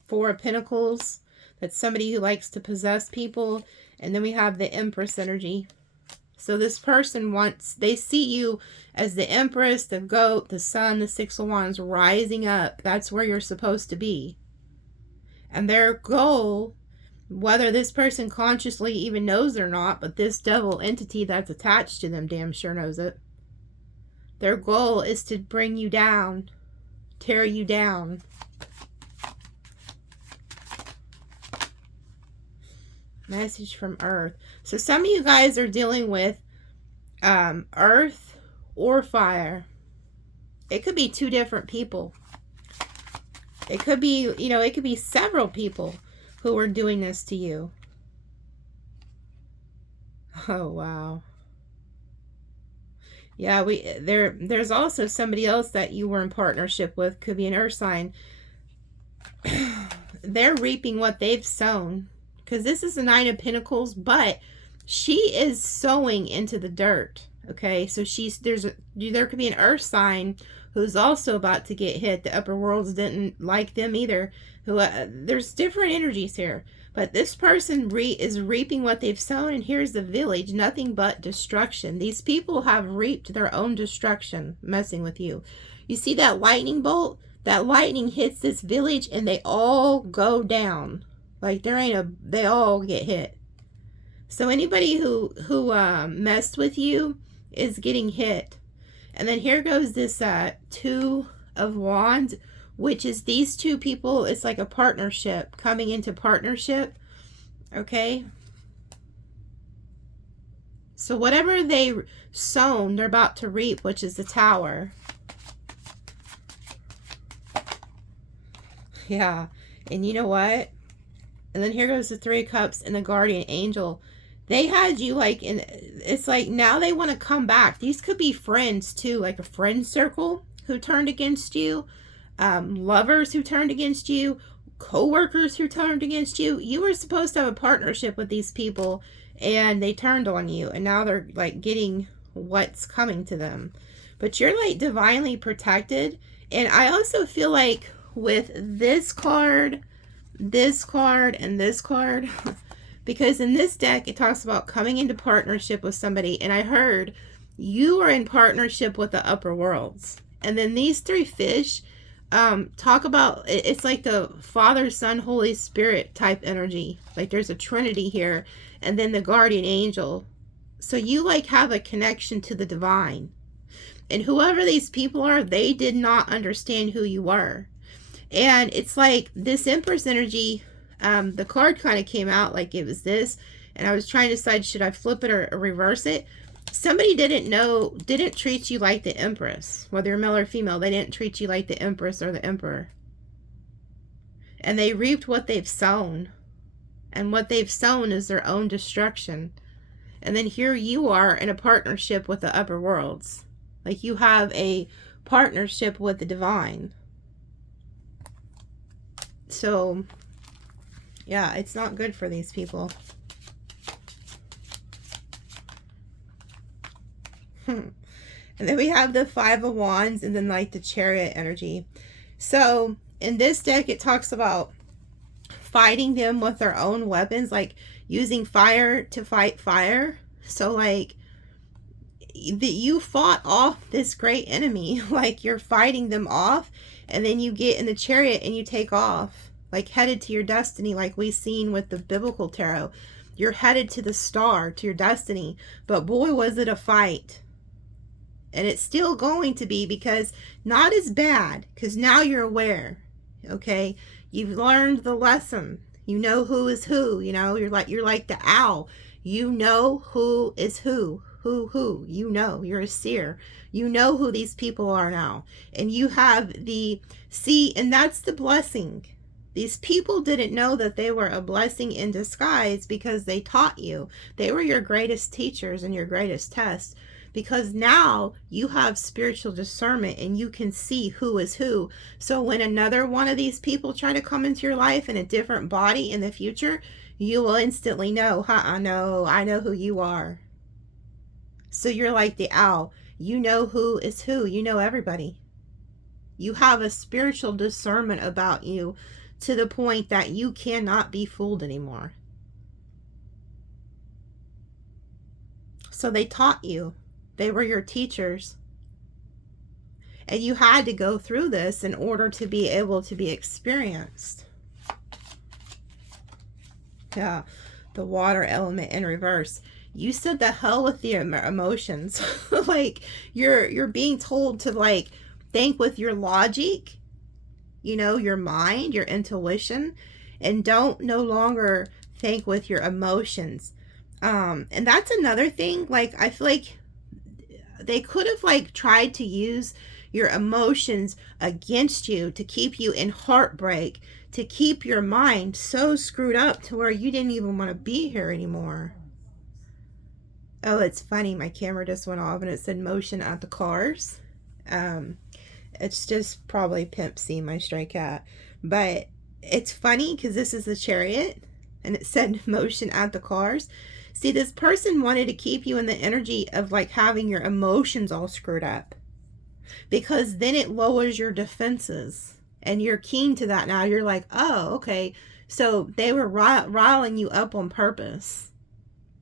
Four of Pentacles. That's somebody who likes to possess people. And then we have the Empress energy. So this person they see you as the Empress, the Goat, the Sun, the Six of Wands rising up. That's where you're supposed to be. And their goal Whether this person consciously even knows or not, but this devil entity that's attached to them damn sure knows it. Their goal is to bring you down, tear you down. Message from Earth. So some of you guys are dealing with Earth or fire. It could be two different people. It could be, you know, it could be several people who are doing this to you. Oh, wow. Yeah, there's also somebody else that you were in partnership with. Could be an earth sign. They're reaping what they've sown. Because this is the Nine of Pentacles, but she is sowing into the dirt. Okay, so there could be an earth sign who's also about to get hit. The upper worlds didn't like them either. There's different energies here, but this person is reaping what they've sown. And here's the village, nothing but destruction. These people have reaped their own destruction messing with you. You see that lightning bolt? That lightning hits this village and they all go down. Like they all get hit. So anybody who messed with you is getting hit. And then here goes this Two of Wands, which is these two people. It's like a partnership, coming into partnership. Okay. So whatever they sown, they're about to reap, which is the Tower. Yeah. And you know what? And then here goes the Three of Cups and the Guardian Angel. They had you like it's like now they want to come back. These could be friends too, like a friend circle who turned against you, lovers who turned against you, co-workers who turned against you. You were supposed to have a partnership with these people and they turned on you, and now they're like getting what's coming to them. But you're like divinely protected. And I also feel like with this card, and this card, because in this deck it talks about coming into partnership with somebody, and I heard you are in partnership with the upper worlds. And then these three fish talk about, it's like the Father, Son, Holy Spirit type energy, like there's a Trinity here, and then the Guardian Angel. So you like have a connection to the divine, and whoever these people are, they did not understand who you were. And it's like this Empress energy, the card kind of came out like it was this, and I was trying to decide, should I flip it or reverse it? Somebody didn't treat you like the Empress, whether you're male or female. They didn't treat you like the Empress or the Emperor. And they reaped what they've sown. And what they've sown is their own destruction. And then here you are in a partnership with the upper worlds. Like you have a partnership with the divine. So, yeah, it's not good for these people. And then we have the Five of Wands and then like the Chariot energy. So, in this deck, it talks about fighting them with their own weapons, like using fire to fight fire. So, like, you fought off this great enemy. Like, you're fighting them off. And then you get in the chariot and you take off, like headed to your destiny, like we've seen with the biblical tarot. You're headed to the star, to your destiny. But boy, was it a fight. And it's still going to be, because not as bad, because now you're aware. Okay? You've learned the lesson. You know who is who. You know, you're like the owl. You know who is who. Who. You know. You're a seer. You know who these people are now. And you have and that's the blessing. These people didn't know that they were a blessing in disguise because they taught you. They were your greatest teachers and your greatest tests. Because now you have spiritual discernment and you can see who is who. So when another one of these people try to come into your life in a different body in the future, you will instantly know, I know who you are. So you're like the owl. You know who is who. You know everybody. You have a spiritual discernment about you to the point that you cannot be fooled anymore. So they taught you. They were your teachers. And you had to go through this in order to be able to be experienced. Yeah, the water element in reverse. You said the hell with the emotions. Like you're being told to like think with your logic, you know, your mind, your intuition, and don't no longer think with your emotions. And that's another thing. Like I feel like they could have like tried to use your emotions against you to keep you in heartbreak, to keep your mind so screwed up to where you didn't even want to be here anymore. Oh, it's funny. My camera just went off and it said motion at the cars. Um, it's just probably Pimp C, my stray cat. But it's funny because this is the Chariot and it said motion at the cars. See, this person wanted to keep you in the energy of like having your emotions all screwed up, because then it lowers your defenses and you're keen to that now. You're like, oh, okay. So they were riling you up on purpose.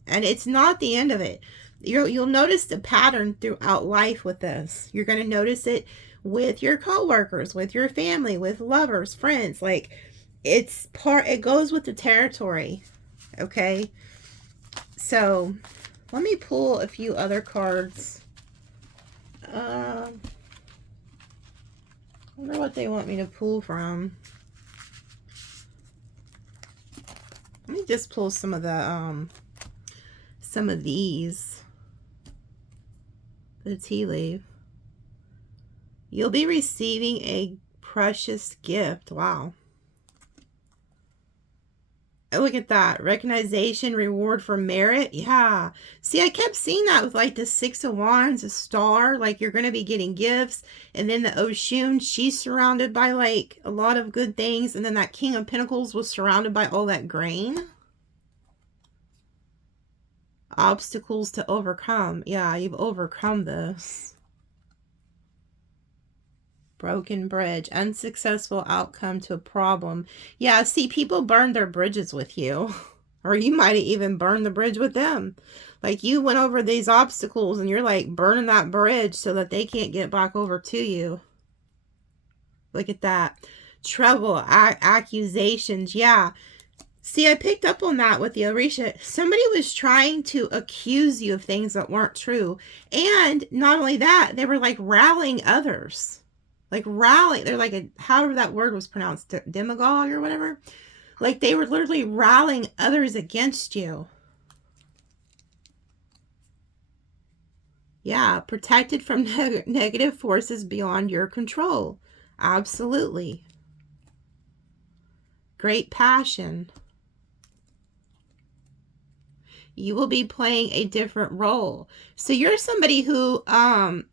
And it's not the end of it. You'll notice the pattern throughout life with this. You're going to notice it with your coworkers, with your family, with lovers, friends. Like it goes with the territory. Okay. So let me pull a few other cards. I wonder what they want me to pull from. Let me just pull some of these. The tea leaf. You'll be receiving a precious gift. Wow. Oh, look at that. Recognition, reward for merit. Yeah. See, I kept seeing that with like the Six of Wands, a star. Like you're going to be getting gifts. And then the Oshun, she's surrounded by like a lot of good things. And then that King of Pentacles was surrounded by all that grain. Obstacles to overcome. Yeah, you've overcome this. Broken bridge. Unsuccessful outcome to a problem. Yeah, see, people burned their bridges with you. Or you might have even burned the bridge with them. Like you went over these obstacles and you're like burning that bridge so that they can't get back over to you. Look at that. Trouble. Accusations. Yeah. See, I picked up on that with the Orisha. Somebody was trying to accuse you of things that weren't true. And not only that, they were like rallying others. Like rally, they're like however that word was pronounced, demagogue or whatever. Like they were literally rallying others against you. Yeah, protected from negative forces beyond your control. Absolutely. Great passion. You will be playing a different role. So you're somebody who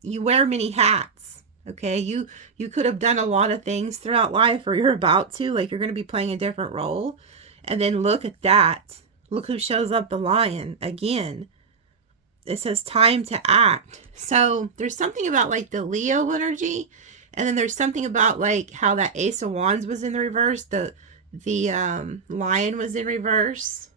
you wear many hats. Okay, you could have done a lot of things throughout life, or you're about to, like you're going to be playing a different role. And then look at that. Look who shows up, the Lion again. It says time to act. So there's something about like the Leo energy, and then there's something about like how that Ace of Wands was in the reverse. The Lion was in reverse.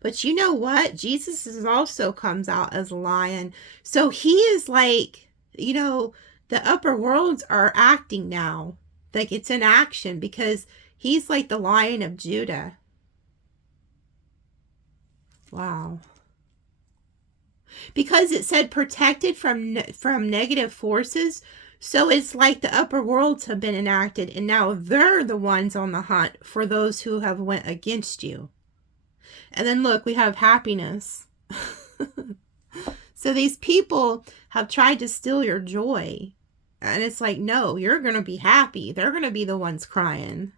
But you know what? Jesus is also comes out as a lion. So he is like, you know, the upper worlds are acting now. Like it's in action because he's like the Lion of Judah. Wow. Because it said protected from negative forces. So it's like the upper worlds have been enacted. And now they're the ones on the hunt for those who have went against you. And then look, we have happiness. So these people have tried to steal your joy. And it's like, no, you're going to be happy. They're going to be the ones crying.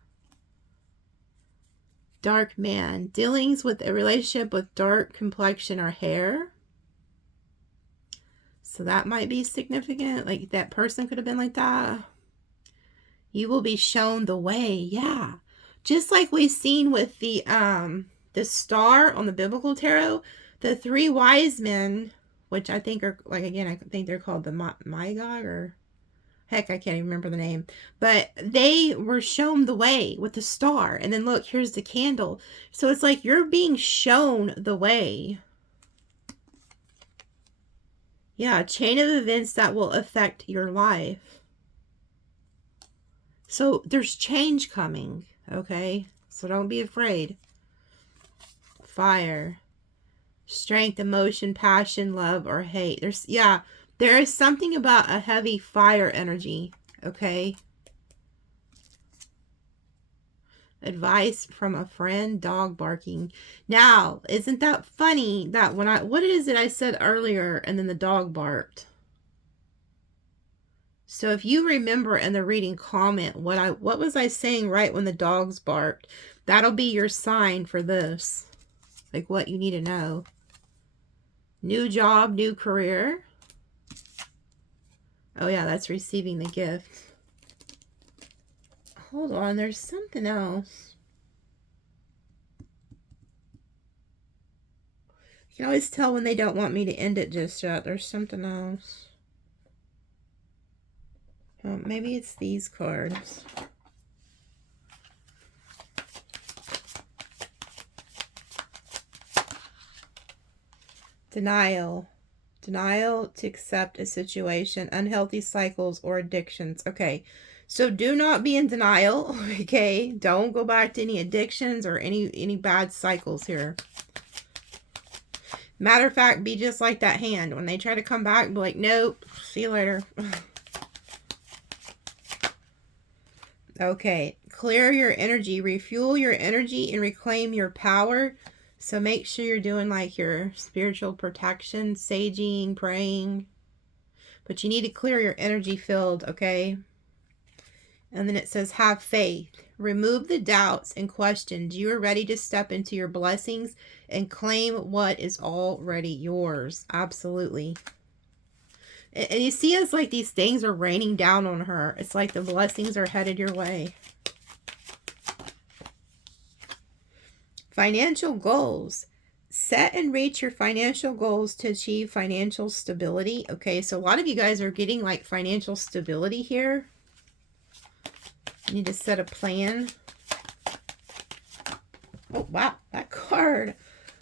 Dark man. Dealings with a relationship with dark complexion or hair. So that might be significant. Like that person could have been like that. You will be shown the way. Yeah. Just like we've seen with the star on the biblical tarot, the three wise men, which I think are like, again, I think they're called the Magog, or heck, I can't even remember the name, but they were shown the way with the star. And then look, here's the candle. So it's like you're being shown the way. Yeah, chain of events that will affect your life. So there's change coming. Okay? So don't be afraid. Fire. Strength, emotion, passion, love, or hate. There is something about a heavy fire energy. Okay? Advice from a friend, dog barking. Now, isn't that funny that what is it I said earlier and then the dog barked? So if you remember in the reading, comment what was I saying right when the dogs barked. That'll be your sign for this. Like what you need to know. New job, new career. Oh yeah, that's receiving the gift. Hold on, there's something else. You can always tell when they don't want me to end it just yet. There's something else. Oh, maybe it's these cards. Denial. Denial to accept a situation, unhealthy cycles, or addictions. Okay, so do not be in denial, okay? Don't go back to any addictions or any bad cycles here. Matter of fact, be just like that hand. When they try to come back, be like, nope, see you later. Okay, clear your energy, refuel your energy, and reclaim your power. So make sure you're doing like your spiritual protection, saging, praying. But you need to clear your energy field, okay? And then it says, have faith. Remove the doubts and questions. You are ready to step into your blessings and claim what is already yours. Absolutely. And you see it's like these things are raining down on her. It's like the blessings are headed your way. Financial goals. Set and reach your financial goals to achieve financial stability. Okay, so a lot of you guys are getting like financial stability here. You need to set a plan. Oh, wow. That card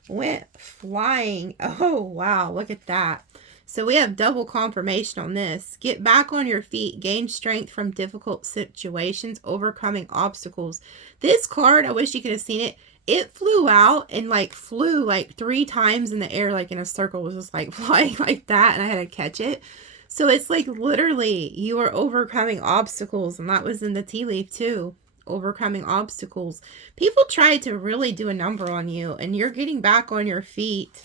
went flying. Oh, wow. Look at that. So we have double confirmation on this. Get back on your feet. Gain strength from difficult situations. Overcoming obstacles. This card, I wish you could have seen it. It flew out and like flew like 3 times in the air, like in a circle. It was just like flying like that. And I had to catch it. So it's like literally you are overcoming obstacles. And that was in the tea leaf too. Overcoming obstacles. People try to really do a number on you. And you're getting back on your feet.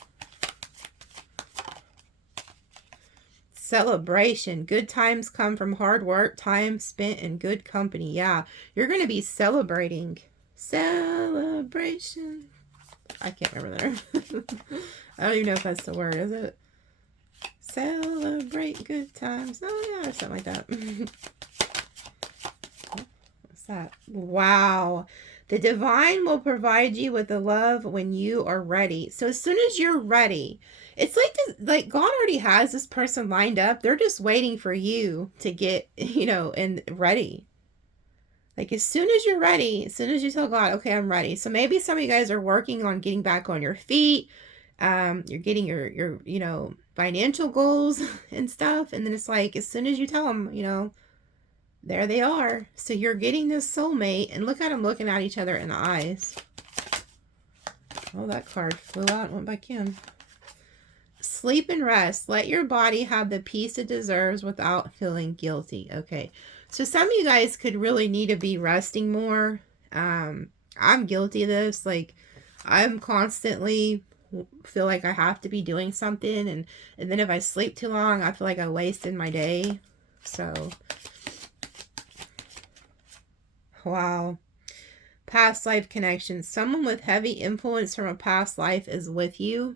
Celebration. Good times come from hard work, time spent in good company. Yeah, you're going to be celebrating. Celebration. I can't remember there. I don't even know if that's the word, is it? Celebrate good times. Oh, yeah, or something like that. What's that? Wow. The divine will provide you with the love when you are ready. So as soon as you're ready, it's like this, like God already has this person lined up. They're just waiting for you to get, and ready. Like as soon as you're ready, as soon as you tell God, okay, I'm ready. So maybe some of you guys are working on getting back on your feet. You're getting your financial goals and stuff. And then it's like, as soon as you tell them, there they are. So you're getting this soulmate, and look at them looking at each other in the eyes. Oh, that card flew out and went back in. Sleep and rest. Let your body have the peace it deserves without feeling guilty. Okay. So some of you guys could really need to be resting more. I'm guilty of this. Like, I'm constantly feel like I have to be doing something. And then if I sleep too long, I feel like I wasted my day. So, wow. Past life connection. Someone with heavy influence from a past life is with you.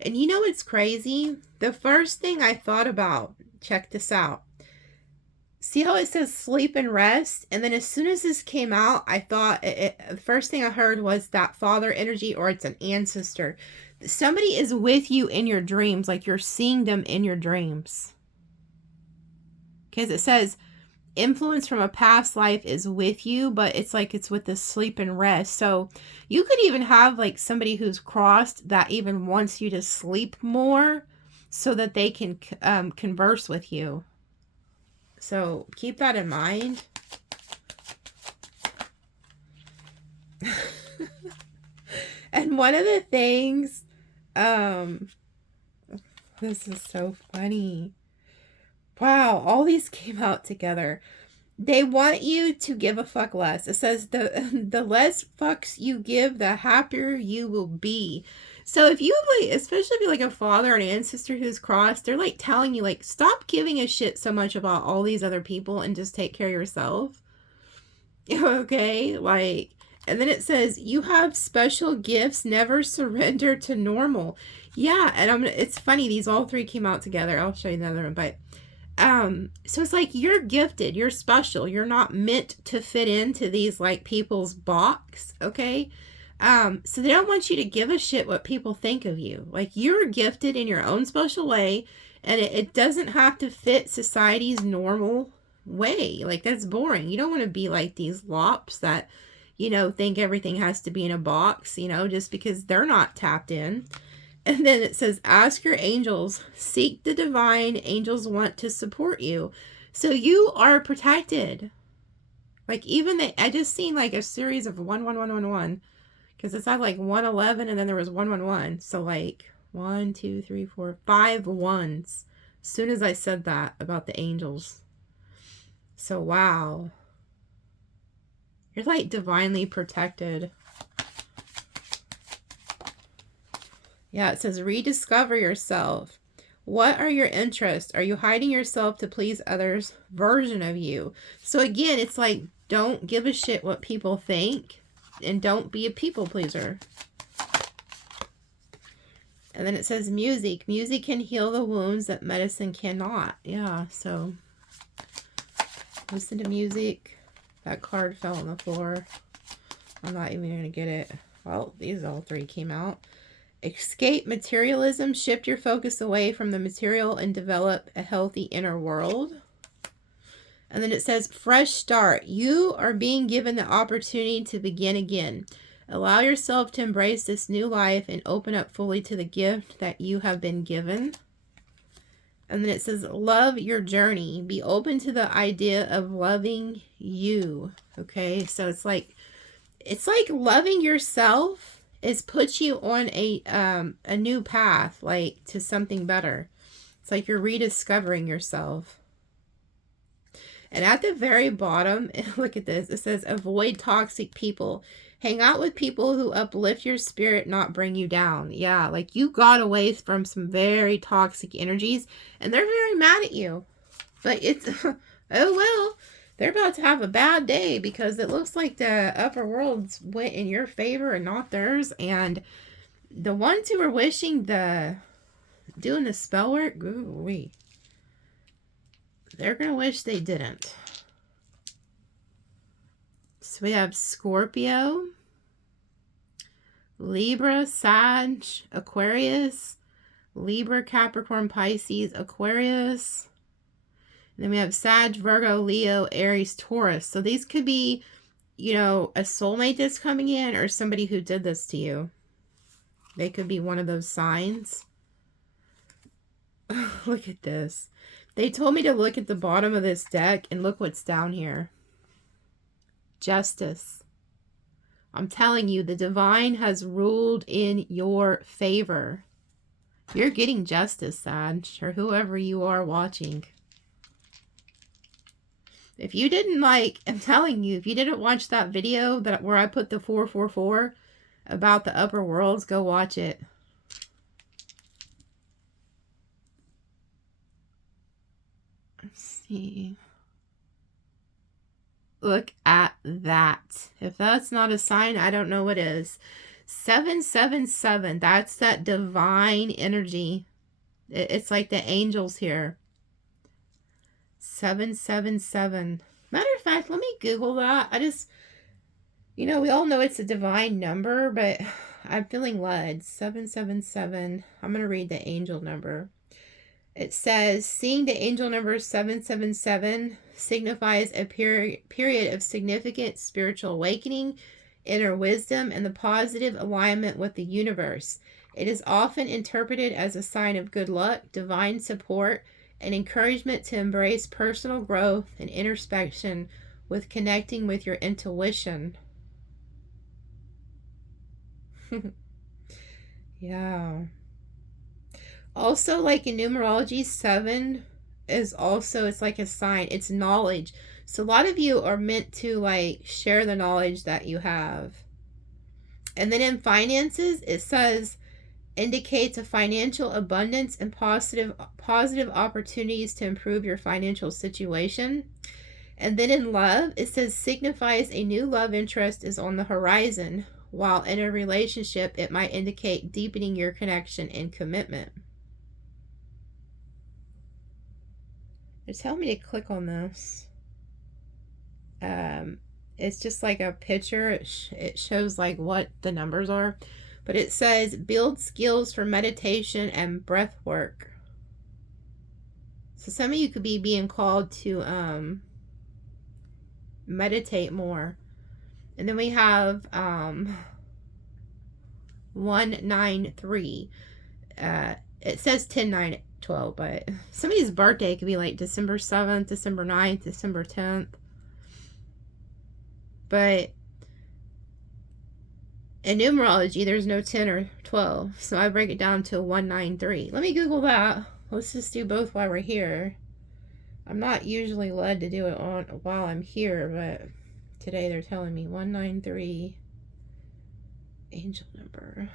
And you know what's crazy? The first thing I thought about, check this out. See how it says sleep and rest? And then as soon as this came out, I thought, the first thing I heard was that father energy, or it's an ancestor. Somebody is with you in your dreams, like you're seeing them in your dreams. Because it says, influence from a past life is with you, but it's like it's with the sleep and rest. So you could even have like somebody who's crossed that even wants you to sleep more so that they can converse with you. So keep that in mind. One of the things, um, this is so funny. Wow, all these came out together. They want you to give a fuck less. It says the less fucks you give, the happier you will be. So if you like, especially if you're like a father or an ancestor who's crossed, they're like telling you like, stop giving a shit so much about all these other people and just take care of yourself. Okay, like, and then it says you have special gifts, never surrender to normal. Yeah, and it's funny, these all three came out together. I'll show you another one, but so it's like you're gifted, you're special, you're not meant to fit into these like people's box, okay? So they don't want you to give a shit what people think of you. Like, you're gifted in your own special way, and it doesn't have to fit society's normal way. Like, that's boring. You don't want to be like these lops that, you know, think everything has to be in a box, you know, just because they're not tapped in. And then it says, ask your angels, seek the divine. Angels want to support you. So you are protected. Like, even I just seen like a series of 11111, because it's had like 111 and then there was 111. So like 1, 2, 3, 4, 5 ones. As soon as I said that about the angels. So wow. You're like divinely protected. Yeah, it says rediscover yourself. What are your interests? Are you hiding yourself to please others' version of you? So again, it's like, don't give a shit what people think, and don't be a people pleaser. And then it says music. Music can heal the wounds that medicine cannot. Yeah, so listen to music. That card fell on the floor. I'm not even going to get it. Well, these all three came out. Escape materialism. Shift your focus away from the material and develop a healthy inner world. And then it says fresh start. You are being given the opportunity to begin again. Allow yourself to embrace this new life and open up fully to the gift that you have been given. And then it says love your journey. Be open to the idea of loving you. Okay, so it's like loving yourself is put you on a new path, like to something better. It's like you're rediscovering yourself. And at the very bottom, look at this. It says avoid toxic people. Hang out with people who uplift your spirit, not bring you down. Yeah, like you got away from some very toxic energies, and they're very mad at you. But it's, oh well, they're about to have a bad day because it looks like the upper worlds went in your favor and not theirs. And the ones who were wishing doing the spell work, ooh-wee, they're going to wish they didn't. So we have Scorpio, Libra, Sag, Aquarius, Libra, Capricorn, Pisces, Aquarius. And then we have Sag, Virgo, Leo, Aries, Taurus. So these could be, you know, a soulmate that's coming in or somebody who did this to you. They could be one of those signs. Look at this. They told me to look at the bottom of this deck and look what's down here. Justice. I'm telling you, the divine has ruled in your favor. You're getting justice, Sag, or whoever you are watching. If you didn't I'm telling you, if you didn't watch that video where I put the 444 about the upper worlds, go watch it. Let's see. Look at that. If that's not a sign, I don't know what is. 777. That's that divine energy. It's like the angels here. 777. Matter of fact, let me Google that. You know, we all know it's a divine number, but I'm feeling led. 777. I'm going to read the angel number. It says, seeing the angel number 777 signifies a period of significant spiritual awakening, inner wisdom, and the positive alignment with the universe. It is often interpreted as a sign of good luck, divine support, and encouragement to embrace personal growth and introspection with connecting with your intuition. Yeah. Also, like in numerology, 7 is also, it's like a sign. It's knowledge. So a lot of you are meant to like share the knowledge that you have. And then in finances, it says indicates a financial abundance and positive opportunities to improve your financial situation. And then in love, it says signifies a new love interest is on the horizon, while in a relationship, it might indicate deepening your connection and commitment. They're telling me to click on this. It's just like a picture. It shows like what the numbers are. But it says build skills for meditation and breath work. So some of you could be being called to meditate more. And then we have 193. It says 10/9/12, but somebody's birthday could be like December 7th, December 9th, December 10th. But in numerology, there's no 10 or 12, so I break it down to 193. Let me Google that. Let's just do both while we're here. I'm not usually led to do it while I'm here, but today they're telling me 193 angel number.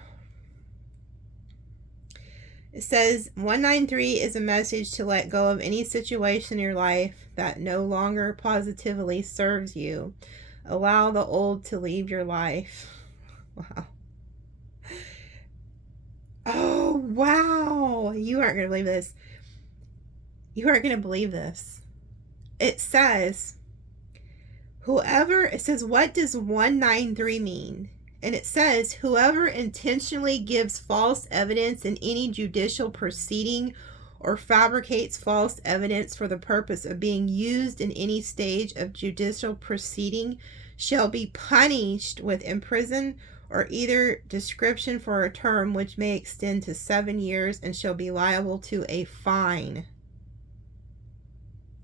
It says 193 is a message to let go of any situation in your life that no longer positively serves you. Allow the old to leave your life. Wow. Oh, wow. You aren't going to believe this. You aren't going to believe this. It says, what does 193 mean? And it says, whoever intentionally gives false evidence in any judicial proceeding or fabricates false evidence for the purpose of being used in any stage of judicial proceeding shall be punished with imprisonment or either description for a term which may extend to 7 years and shall be liable to a fine.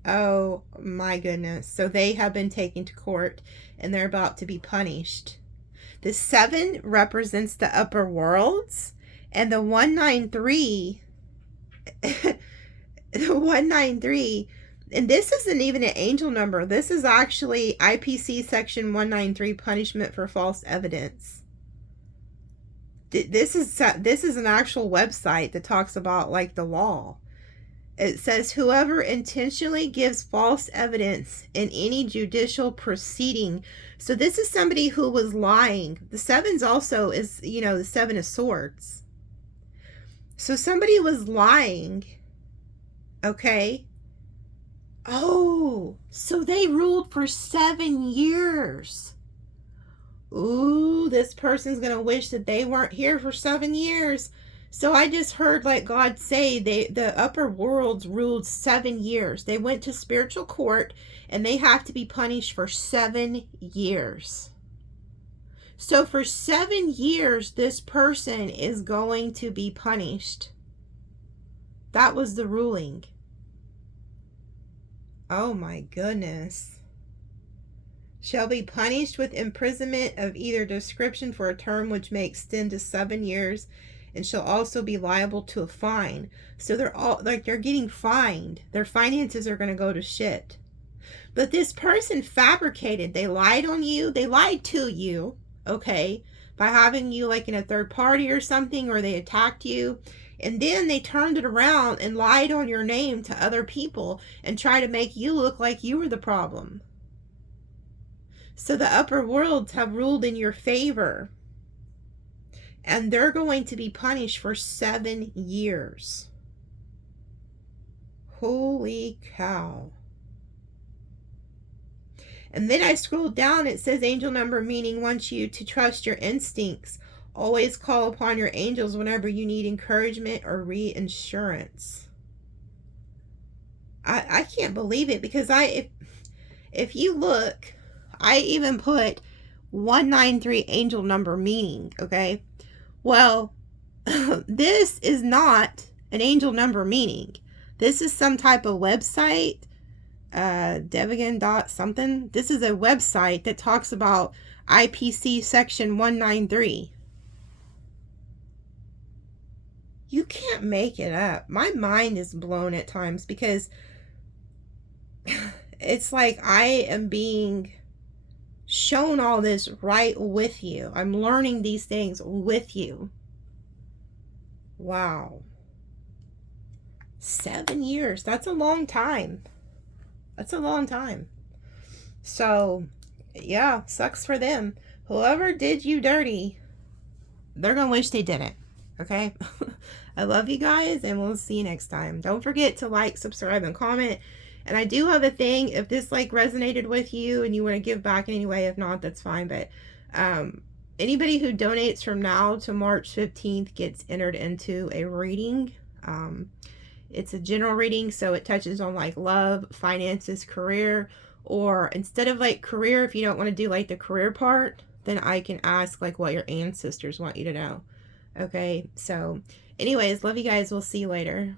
Oh my goodness. So they have been taken to court and they're about to be punished. The 7 represents the upper worlds, and the 193 the 193, and this isn't even an angel number. This is actually IPC section 193, punishment for false evidence. This is an actual website that talks about like the law. It says whoever intentionally gives false evidence in any judicial proceeding. So this is somebody who was lying. The 7s also is, the 7 of swords. So somebody was lying. Okay. Oh, so they ruled for 7 years. Ooh, this person's going to wish that they weren't here for 7 years. So I just heard like God say the upper worlds ruled 7 years. They went to spiritual court and they have to be punished for 7 years. So for 7 years, this person is going to be punished. That was the ruling. Oh my goodness. Shall be punished with imprisonment of either description for a term which may extend to 7 years and shall also be liable to a fine. So they're getting fined. Their finances are going to go to shit. But this person fabricated. They lied on you. They lied to you, okay, by having you like in a third party or something, or they attacked you. And then they turned it around and lied on your name to other people and tried to make you look like you were the problem. So the upper worlds have ruled in your favor. And they're going to be punished for 7 years. Holy cow. And then I scrolled down. It says angel number meaning wants you to trust your instincts. Always call upon your angels whenever you need encouragement or reassurance. I can't believe it, because if you look, I even put 193 angel number meaning, okay? Well, this is not an angel number meaning. This is some type of website, Devigan something. This is a website that talks about IPC section 193. You can't make it up. My mind is blown at times because it's like I am being shown all this right with you. I'm learning these things with you. Wow. 7 years. That's a long time. That's a long time. So, yeah, sucks for them. Whoever did you dirty, they're going to wish they didn't. Okay? I love you guys, and we'll see you next time. Don't forget to like, subscribe, and comment. And I do have a thing, if this like resonated with you and you want to give back in any way, if not, that's fine. But anybody who donates from now to March 15th gets entered into a reading. It's a general reading, so it touches on like love, finances, career, or instead of like career, if you don't want to do like the career part, then I can ask like what your ancestors want you to know. Okay, so anyways, love you guys. We'll see you later.